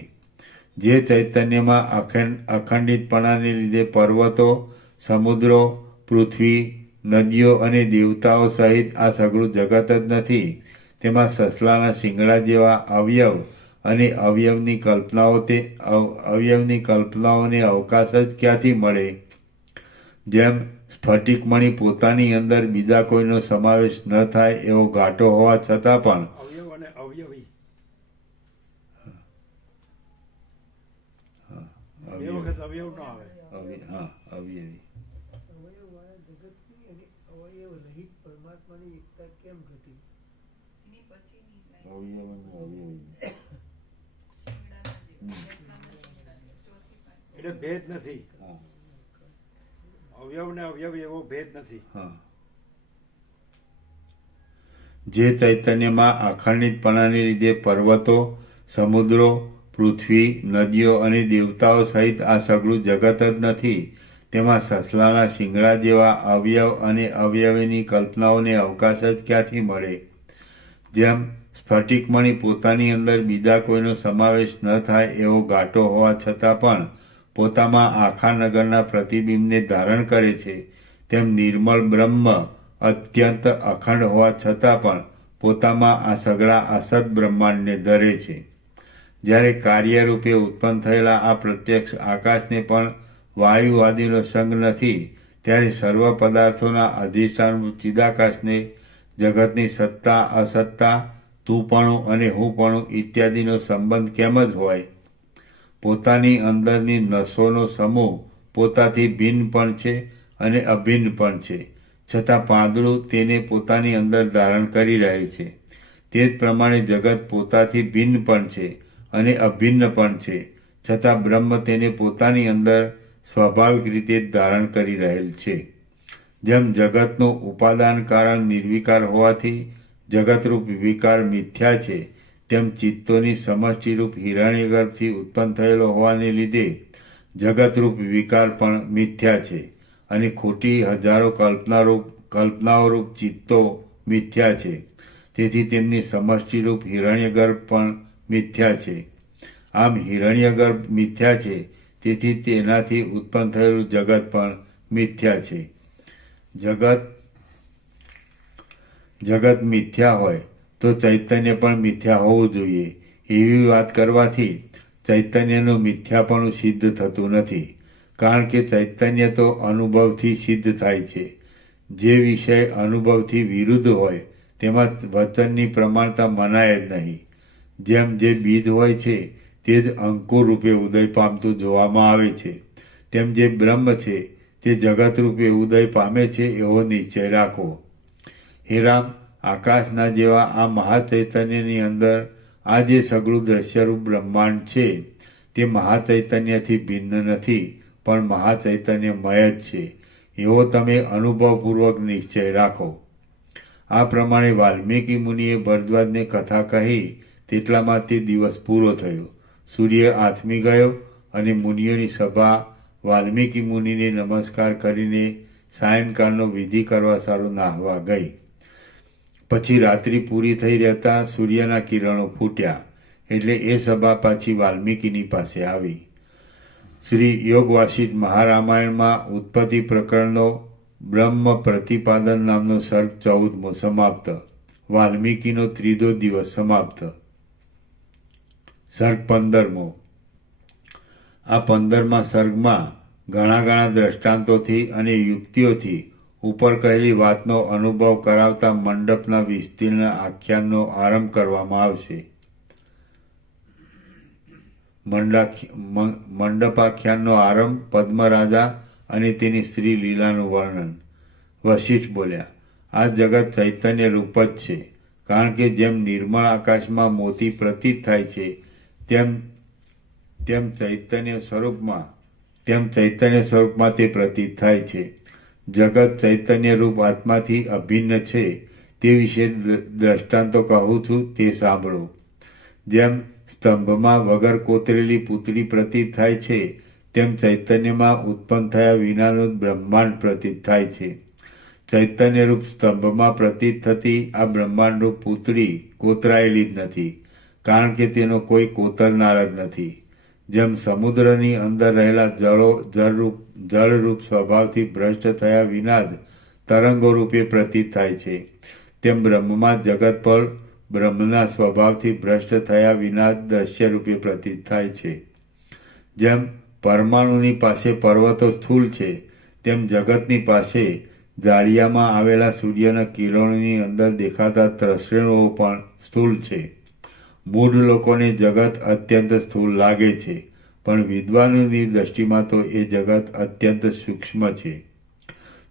જે ચૈતન્યમાં અખંડિતપણાને લીધે પર્વતો, સમુદ્રો, પૃથ્વી, નદીઓ અને દેવતાઓ સહિત આ સઘળું જગત જ નથી, તેમાં સસલાના શિંગડા જેવા અવયવ અને અવયવની કલ્પનાઓને અવકાશ જ ક્યાંથી મળે? જેમ સ્ફટિકમણિ પોતાની અંદર બીજા કોઈનો સમાવેશ ન થાય એવો ઘાટો હોવા છતાં પણ અવયવ અને અવયવી બે વખત અવયવ ન આવે. અવયવી અવયવવાળા જગતની અને અવયવ રહિત પરમાત્માની એકતા કેમ ઘટી? એની પછીની લાઈન. એટલે ભેદ નથી. અવયવ ને અવયવ એવો ભેદ નથી. જે ચૈતન્યમાં અખંડિતપણાને લીધે પર્વતો, સમુદ્રો, પૃથ્વી, નદીઓ અને દેવતાઓ સહિત આ સઘળું જગત જ નથી, તેમાં સસલાના શિંગડા જેવા અવયવ અને અવયવીની કલ્પનાઓને અવકાશ જ ક્યાંથી મળે? જેમ સ્ફટિકમણિ પોતાની અંદર બીજા કોઈનો સમાવેશ ન થાય એવો ઘાટો હોવા છતાં પણ પોતામાં આખા નગરના પ્રતિબિંબને ધારણ કરે છે, તેમ નિર્મળ બ્રહ્મ અત્યંત અખંડ હોવા છતાં પણ પોતામાં આ સઘળા અસત બ્રહ્માંડને ધરે છે. જ્યારે કાર્યરૂપે ઉત્પન્ન થયેલા આ પ્રત્યક્ષ આકાશને પણ વાયુ આદિનો સંગ નથી, ત્યારે સર્વ પદાર્થોના અધિષ્ઠાનરૂપ ચિદાકાશને જગતની સત્તા, અસત્તા, તુંપણું અને હુંપણું ઇત્યાદિનો સંબંધ કેમ જ હોય? પોતાની અંદરની નસોનો સમૂહ પોતાથી ભિન્ન પણ છે અને અભિન્ન પણ છે, છતાં પાંદડું તેને પોતાની અંદર ધારણ કરી રહે છે. તે જ પ્રમાણે જગત પોતાથી ભિન્ન પણ છે અને અભિન્ન પણ છે, છતાં બ્રહ્મ તેને પોતાની અંદર સ્વાભાવિક રીતે જ ધારણ કરી રહેલ છે. જેમ જગતનું ઉપાદાન કારણ નિર્વિકાર હોવાથી જગતરૂપ વિકાર મિથ્યા છે, તેમ ચિત્તોની સમષ્ટિરૂપ હિરણ્યગર્ભથી ઉત્પન્ન થયેલો હોવાને લીધે જગતરૂપ વિકાર પણ મિથ્યા છે અને ખોટી હજારો કલ્પનાઓરૂપ ચિત્તો મિથ્યા છે. તેથી તેમની સમષ્ટિરૂપ હિરણ્યગર્ભ પણ મિથ્યા છે. આમ હિરણ્યગર્ભ મિથ્યા છે, તેથી તેનાથી ઉત્પન્ન થયેલું જગત પણ મિથ્યા છે. જગત મિથ્યા હોય તો ચૈતન્ય પણ મિથ્યા હોવું જોઈએ એવી વાત કરવાથી ચૈતન્યનું મિથ્યાપણું સિદ્ધ થતું નથી, કારણ કે ચૈતન્ય તો અનુભવથી સિદ્ધ થાય છે. જે વિષય અનુભવથી વિરુદ્ધ હોય તેમાં વચનની પ્રમાણતા મનાય જ નહીં. જેમ જે બીજ હોય છે તે જ અંકુર રૂપે ઉદય પામતું જોવામાં આવે છે, તેમ જે બ્રહ્મ છે તે જગત રૂપે ઉદય પામે છે એવો નિશ્ચય રાખો. હે રામ, આકાશના જેવા આ મહાચૈતન્યની અંદર આ જે સઘળું દ્રશ્યરૂપ બ્રહ્માંડ છે તે મહાચૈતન્યથી ભિન્ન નથી, પણ મહાચૈતન્યમય જ છે એવો તમે અનુભવપૂર્વક નિશ્ચય રાખો. આ પ્રમાણે વાલ્મીકી મુનિએ ભરદ્વાજને કથા કહી તેટલામાં તે દિવસ પૂરો થયો. સૂર્ય આથમી ગયો અને મુનિઓની સભા વાલ્મીકી મુનિને નમસ્કાર કરીને સાયંકાળનો વિધિ કરવા સારું નાહવા ગઈ. પછી રાત્રિ પૂરી થઈ રહેતા સૂર્યના કિરણો ફૂટ્યા, એટલે એ સભા પાછી વાલ્મીકીની પાસે આવી. શ્રી યોગ વાસિષ્ઠ મહારામાયણમાં ઉત્પત્તિ પ્રકરણનો બ્રહ્મ પ્રતિપાદન નામનો સર્ગ 14મો સમાપ્ત. વાલ્મીકીનો ત્રીજો દિવસ સમાપ્ત. સર્ગ 15મો. આ 15મા સર્ગમાં ઘણા દ્રષ્ટાંતોથી અને યુક્તિઓથી ઉપર કહેલી વાતનો અનુભવ કરાવતા મંડપના વિસ્તીર્ણ આખ્યાનનો આરંભ કરવામાં આવશે. મંડપાખ્યાનનો આરંભ પદ્મરાજા અને તેની સ્ત્રી લીલાનું વર્ણન. વશિષ્ઠ બોલ્યા, આ જગત ચૈતન્ય રૂપ જ છે, કારણ કે જેમ નિર્મળ આકાશમાં મોતી પ્રતીત થાય છે તેમ ચૈતન્ય સ્વરૂપમાં તે પ્રતીત થાય છે. જગત ચૈતન્ય રૂપ આત્માથી અભિન્ન છે તે વિશે દ્રષ્ટાંતો કહું છું તે સાંભળો. જેમ સ્તંભમાં વગર કોતરેલી પૂતળી પ્રતીત થાય છે, તેમ ચૈતન્યમાં ઉત્પન્ન થયા વિનાનું બ્રહ્માંડ પ્રતીત થાય છે. ચૈતન્યરૂપ સ્તંભમાં પ્રતીત થતી આ બ્રહ્માંડરૂપ પૂતળી કોતરાયેલી જ નથી, કારણ કે તેનો કોઈ કોતરનાર જ નથી. જેમ સમુદ્રની અંદર રહેલા જળરૂપ સ્વભાવથી ભ્રષ્ટ થયા વિના જ તરંગો રૂપે પ્રતીત થાય છે, તેમ બ્રહ્મમાં જગત પર બ્રહ્મના સ્વભાવથી ભ્રષ્ટ થયા વિના જ દ્રશ્ય રૂપે પ્રતીત થાય છે. જેમ પરમાણુની પાસે પર્વતો સ્થૂળ છે, તેમ જગતની પાસે જાળિયામાં આવેલા સૂર્યના કિરણોની અંદર દેખાતા ત્રસેણુઓ પણ સ્થૂળ છે. મૂઢ લોકોને જગત અત્યંત સ્થૂળ લાગે છે, પણ વિદ્વાનોની દ્રષ્ટિમાં તો એ જગત અત્યંત સૂક્ષ્મ છે.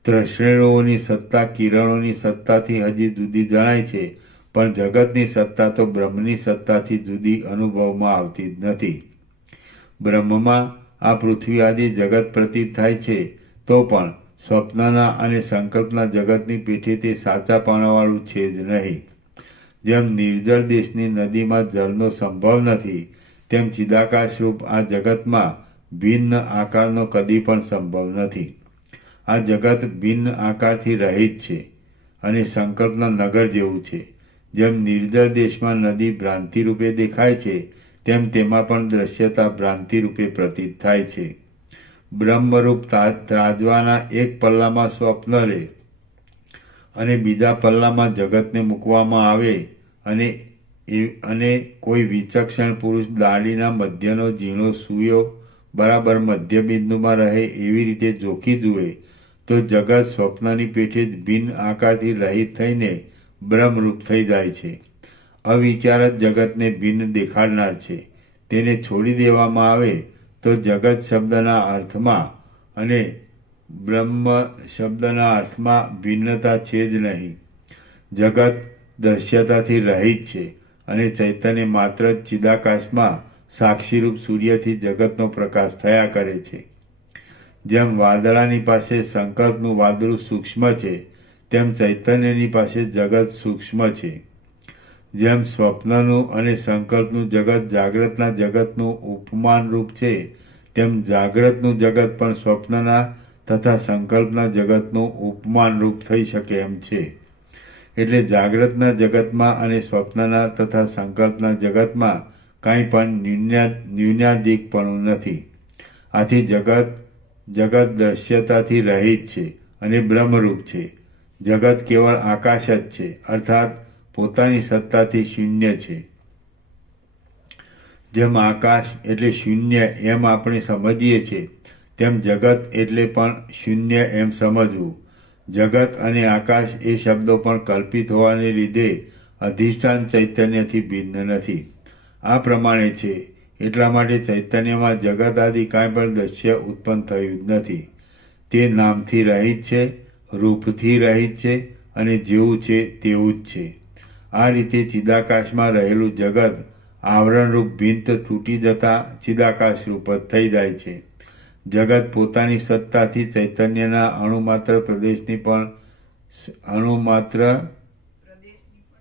ત્રસેણુઓની સત્તા કિરણોની સત્તાથી હજી જુદી જણાય છે, પણ જગતની સત્તા તો બ્રહ્મની સત્તાથી જુદી અનુભવમાં આવતી જ નથી. બ્રહ્મમાં આ પૃથ્વી આદિ જગત પ્રતીત થાય છે, તો પણ સ્વપ્નના અને સંકલ્પના જગતની પેઠે તે સાચાપણાવાળું છે જ નહીં. જેમ નિર્જળ દેશની નદીમાં જળનો સંભવ નથી, તેમ ચિદાકાશરૂપ આ જગતમાં ભિન્ન આકારનો કદી પણ સંભવ નથી. આ જગત ભિન્ન આકારથી રહિત છે અને સંકલ્પના નગર જેવું છે. જેમ નિર્જળ દેશમાં નદી ભ્રાંતિ રૂપે દેખાય છે, તેમ તેમાં પણ દ્રશ્યતા ભ્રાંતિ રૂપે પ્રતીત થાય છે. બ્રહ્મરૂપ ત્રાજવાના એક પલ્લામાં સ્વપ્ન રહે અને બીજા પલ્લામાં જગતને મૂકવામાં આવે અને કોઈ વિચક્ષણ પુરુષ દાઢીના મધ્યનો ઝીણો સૂયો બરાબર મધ્ય બિંદુમાં રહે એવી રીતે જોખી જુએ, તો જગત સ્વપ્નની પેઠે જ ભિન્ન આકારથી રહિત થઈને બ્રહ્મરૂપ થઈ જાય છે. અવિચાર જ જગતને ભિન્ન દેખાડનાર છે. તેને છોડી દેવામાં આવે તો જગત શબ્દના અર્થમાં અને બ્રહ્મ શબ્દના અર્થમાં ભિન્નતા છે જ નહીં. જગત દ્રશ્યતાથી રહિત છે અને ચૈતન્ય માત્ર જ ચિદાકાશમાં સાક્ષીરૂપ સૂર્યથી જગતનો પ્રકાશ થયા કરે છે. જેમ વાદળાની પાસે સંકલ્પનું વાદળું સૂક્ષ્મ છે, તેમ ચૈતન્યની પાસે જગત સૂક્ષ્મ છે. જેમ સ્વપ્નનું અને સંકલ્પનું જગત જાગ્રતના જગતનું ઉપમાન રૂપ છે, તેમ જાગ્રતનું જગત પણ સ્વપ્નના તથા સંકલ્પના જગતનું ઉપમાન રૂપ થઈ શકે એમ છે. એટલે જાગ્રતના જગતમાં અને સ્વપ્નના તથા સંકલ્પના જગતમાં કાંઈ પણ ન્યૂનાધિકપણું નથી. આથી જગત દ્રશ્યતાથી રહિત છે અને બ્રહ્મરૂપ છે. જગત કેવળ આકાશ જ છે, અર્થાત પોતાની સત્તાથી શૂન્ય છે. જેમ આકાશ એટલે શૂન્ય એમ આપણે સમજીએ છીએ, તેમ જગત એટલે પણ શૂન્ય એમ સમજવું. જગત અને આકાશ એ શબ્દો પણ કલ્પિત હોવાને લીધે અધિષ્ઠાન ચૈતન્યથી ભિન્ન નથી. આ પ્રમાણે છે, એટલા માટે ચૈતન્યમાં જગત આદિ કાંઈ પણ દ્રશ્ય ઉત્પન્ન થયું જ નથી. તે નામથી રહિત છે, રૂપથી રહિત છે અને જેવું છે તેવું જ છે. આ રીતે ચિદાકાશમાં રહેલું જગત આવરણરૂપ ભિન્ન તૂટી જતા ચિદાકાશરૂપ જ થઈ જાય છે. જગત પોતાની સત્તાથી ચૈતન્યના અણુમાત્ર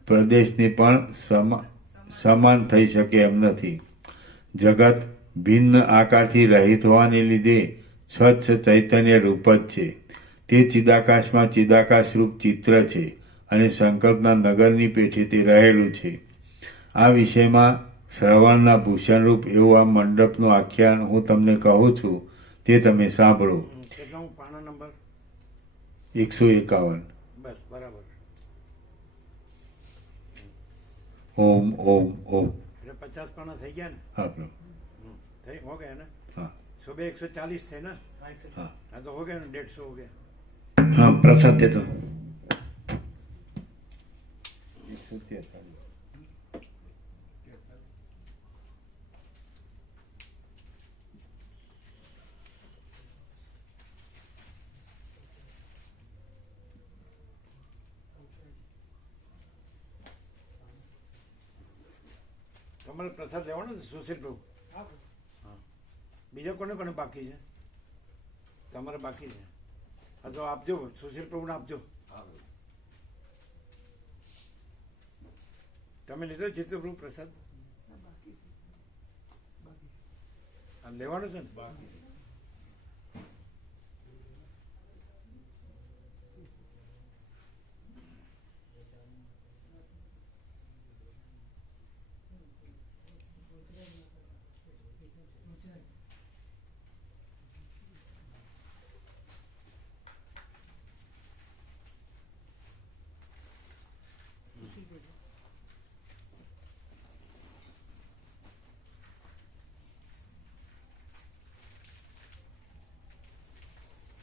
પ્રદેશની પણ સમાન થઈ શકે એમ નથી. જગત ભિન્ન આકારથી રહિત હોવાને લીધે સ્વચ્છ ચૈતન્ય રૂપ જ છે. તે ચિદાકાશમાં ચિદાકાશરૂપ ચિત્ર છે અને સંકલ્પના નગરની પેઠે તે રહેલું છે. આ વિષયમાં શ્રવણના ભૂષણરૂપ એવું આ મંડપનું આખ્યાન હું તમને કહું છું, તે તમે સાંભળો. કેટલો પાનો નંબર? 151. બસ બરાબર. ઓમ ઓમ ઓમ. એટલે 50 પાના થઈ ગયા ને? હા પ્રભુ. થઈ હો ગયા ને? હા સુબહ 140 थे ना? हाँ हाँ तो हो गया ना, 150 हो गया. हाँ प्रसाद दे दो. 143. તમારે પ્રસાદ લેવાનો છે સુશીલ પ્રભુ? હા. બીજા કોને કોને બાકી છે? તમારે બાકી છે? હા તો આપજો, સુશીલ પ્રભુને આપજો. તમે લીધો ચિત્ર પ્રભુ પ્રસાદ? લેવાનો છે ને? બાકી.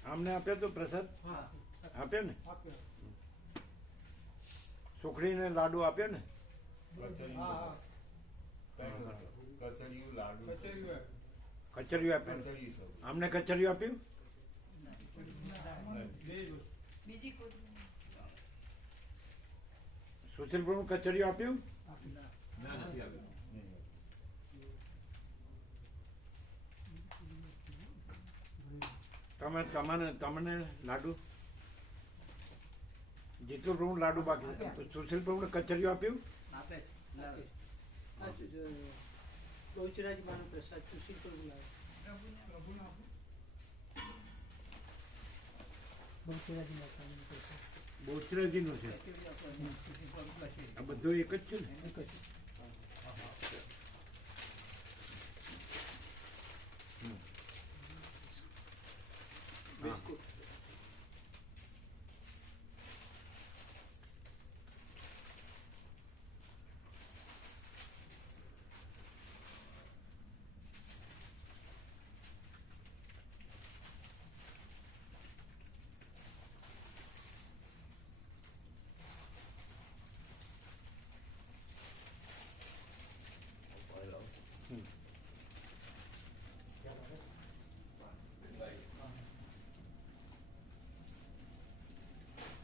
આમને આપ્યો તો પ્રસાદ હા આપ્યો ને આપ્યો સુખડીને લાડુ આપ્યો ને હા હા કચરિયું લાડુ કચેરીઓ કચરિયું આપ્યું કચરિયું સૌ. આમને કચરિયું આપ્યું બે જ વસ્તુ બીજી કોઈ સુશીલ પ્રભુ કચરિયું આપ્યું ના નથી આપ્યું. નહીં. તમને લાડુ જીતુ પ્રભુ લાડુ બાકી સુશીલ પ્રભુને કચરિયું આપ્યું બહુચરાજી પ્રસાદ સુશીલ પ્રભુ લાવે પ્રભુને પ્રભુને આપો બહુચરાજી માતાનો પ્રસાદ બહુચરાજીનો છે આ બધું એક જ છે ને એક જ બિસ્કુટ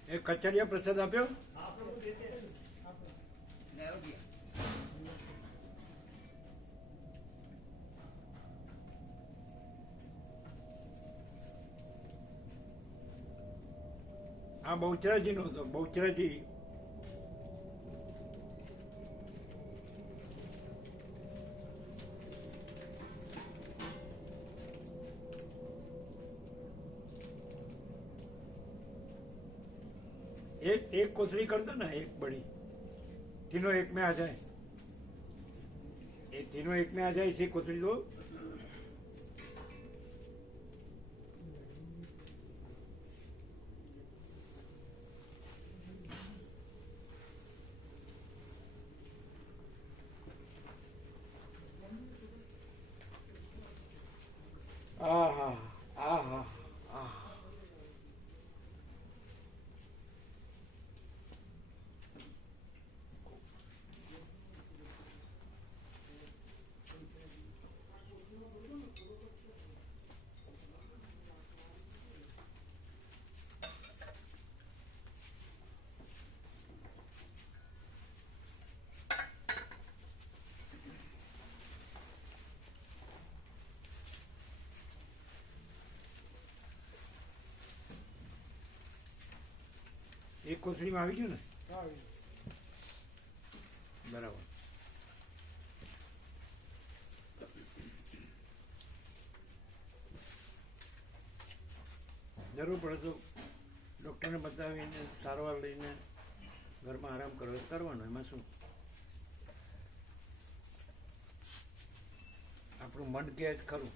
એ કચરિયા પ્રસાદ આપ્યો આ બહુચરાજીનો હતો બહુચરાજી एक कोसरी कर दो ना एक बड़ी तीनों एक में आ जाए एक तीनों एक में आ जाए इसी कोसरी दो आहा आहा आहा એક કોથળીમાં આવી ગયું ને હા આવી બરાબર જરૂર પડે તો ડૉક્ટરને બતાવીને સારવાર લઈને ઘરમાં આરામ કરો કરવાનો એમાં શું આપણું મન કહે જ ખરું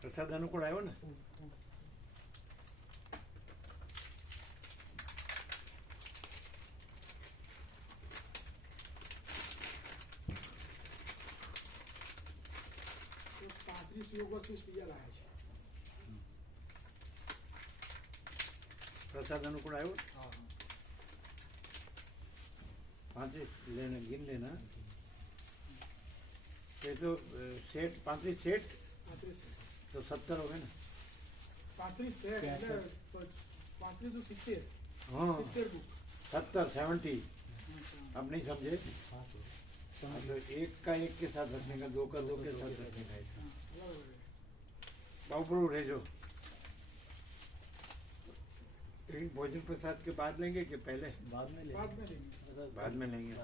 પ્રસાદ અનુકૂળ આવ્યો ને તો 35 યોગ વશિષ્ઠ બીજા લાયા છે प्रसाद अनुकूल आयो હા 35 लेना गिन लेना ये तो सेट 35 सेट 35 तो 70 हो गए ना 35 છે એટલે 35 તો 70 हाँ 70 બુક 70 70 अब नहीं समझे अब तो एक का एक के साथ रखने का दो का दो के साथ रखने का ऐसा बाबू रेजो लेकिन भोजन प्रसाद के बाद लेंगे कि पहले बाद में ले बाद में लेंगे बाद में लेंगे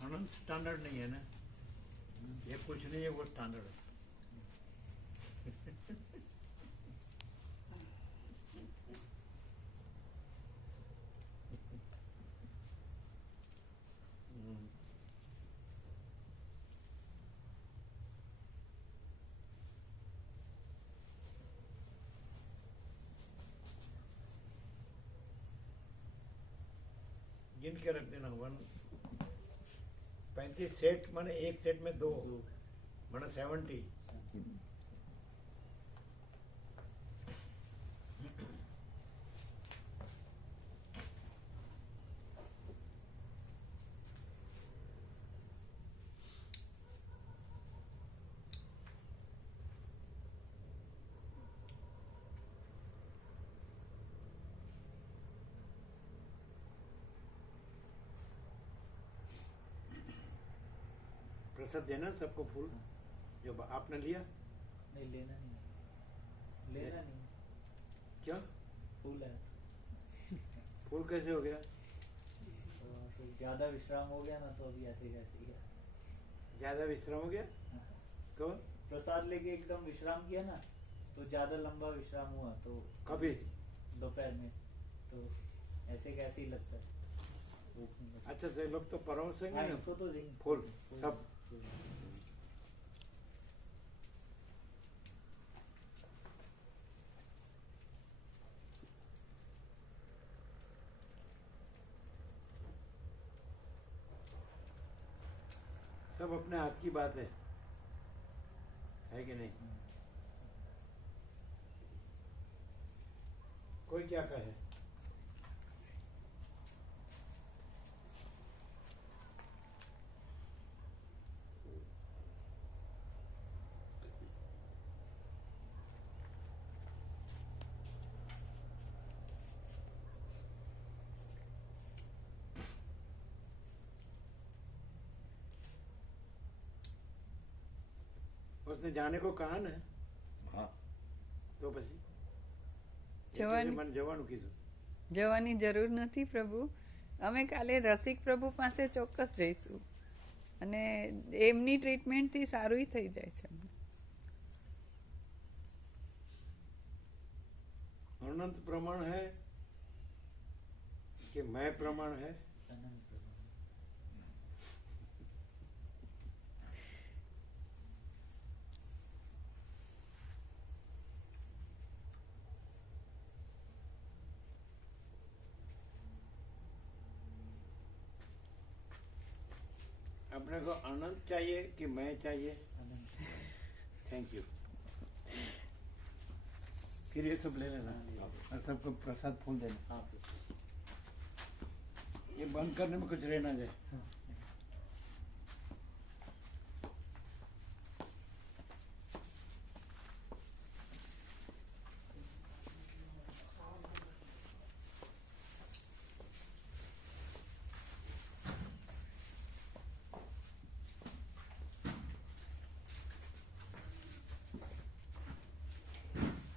आनंद स्टैंडर्ड नहीं है ना, ये कुछ नहीं है, वो स्टैंडर्ड है। गिन के रख देना 35 सेट माने एक सेट में 2 माने 70। प्रसाद देना सबको फूल जो आपने लिया। नहीं लेना नहीं, लेना नहीं, क्या फूल है फूल कैसे हो गया? तो ज्यादा विश्राम हो गया ना, तो अभी ऐसे कैसे गया। ज्यादा विश्राम हो गया? कब? प्रसाद लेके एकदम विश्राम किया ना, तो ज्यादा लंबा विश्राम हुआ, तो कभी? दोपहर में, तो ऐसे कैसे ही लगता है। अच्छा तो ये लोग तो परोसेंगे हाँ, ना इसको तो देंगे फूल सब। सब अपने हाथ की बात है कि नहीं? कोई क्या कहे? उसने जाने को कहा ને? હા તો પછી જવાની- મને જવાનું કીધું. જવાની જરૂર નથી પ્રભુ. અમે કાલે રસિક પ્રભુ પાસે ચોક્કસ જઈશું અને એમની ટ્રીટમેન્ટથી સારું થઈ જાય છે. अनंत प्रमाण है कि मैं प्रमाण है? अनंत प्रमाण। अपने को अनंत चाहिए कि मैं चाहिए? अनंत। Thank you. फिर ये सब ले लेना और सबको प्रसाद फूल देना. हाँ ये बंद करने में कुछ रहना जाए.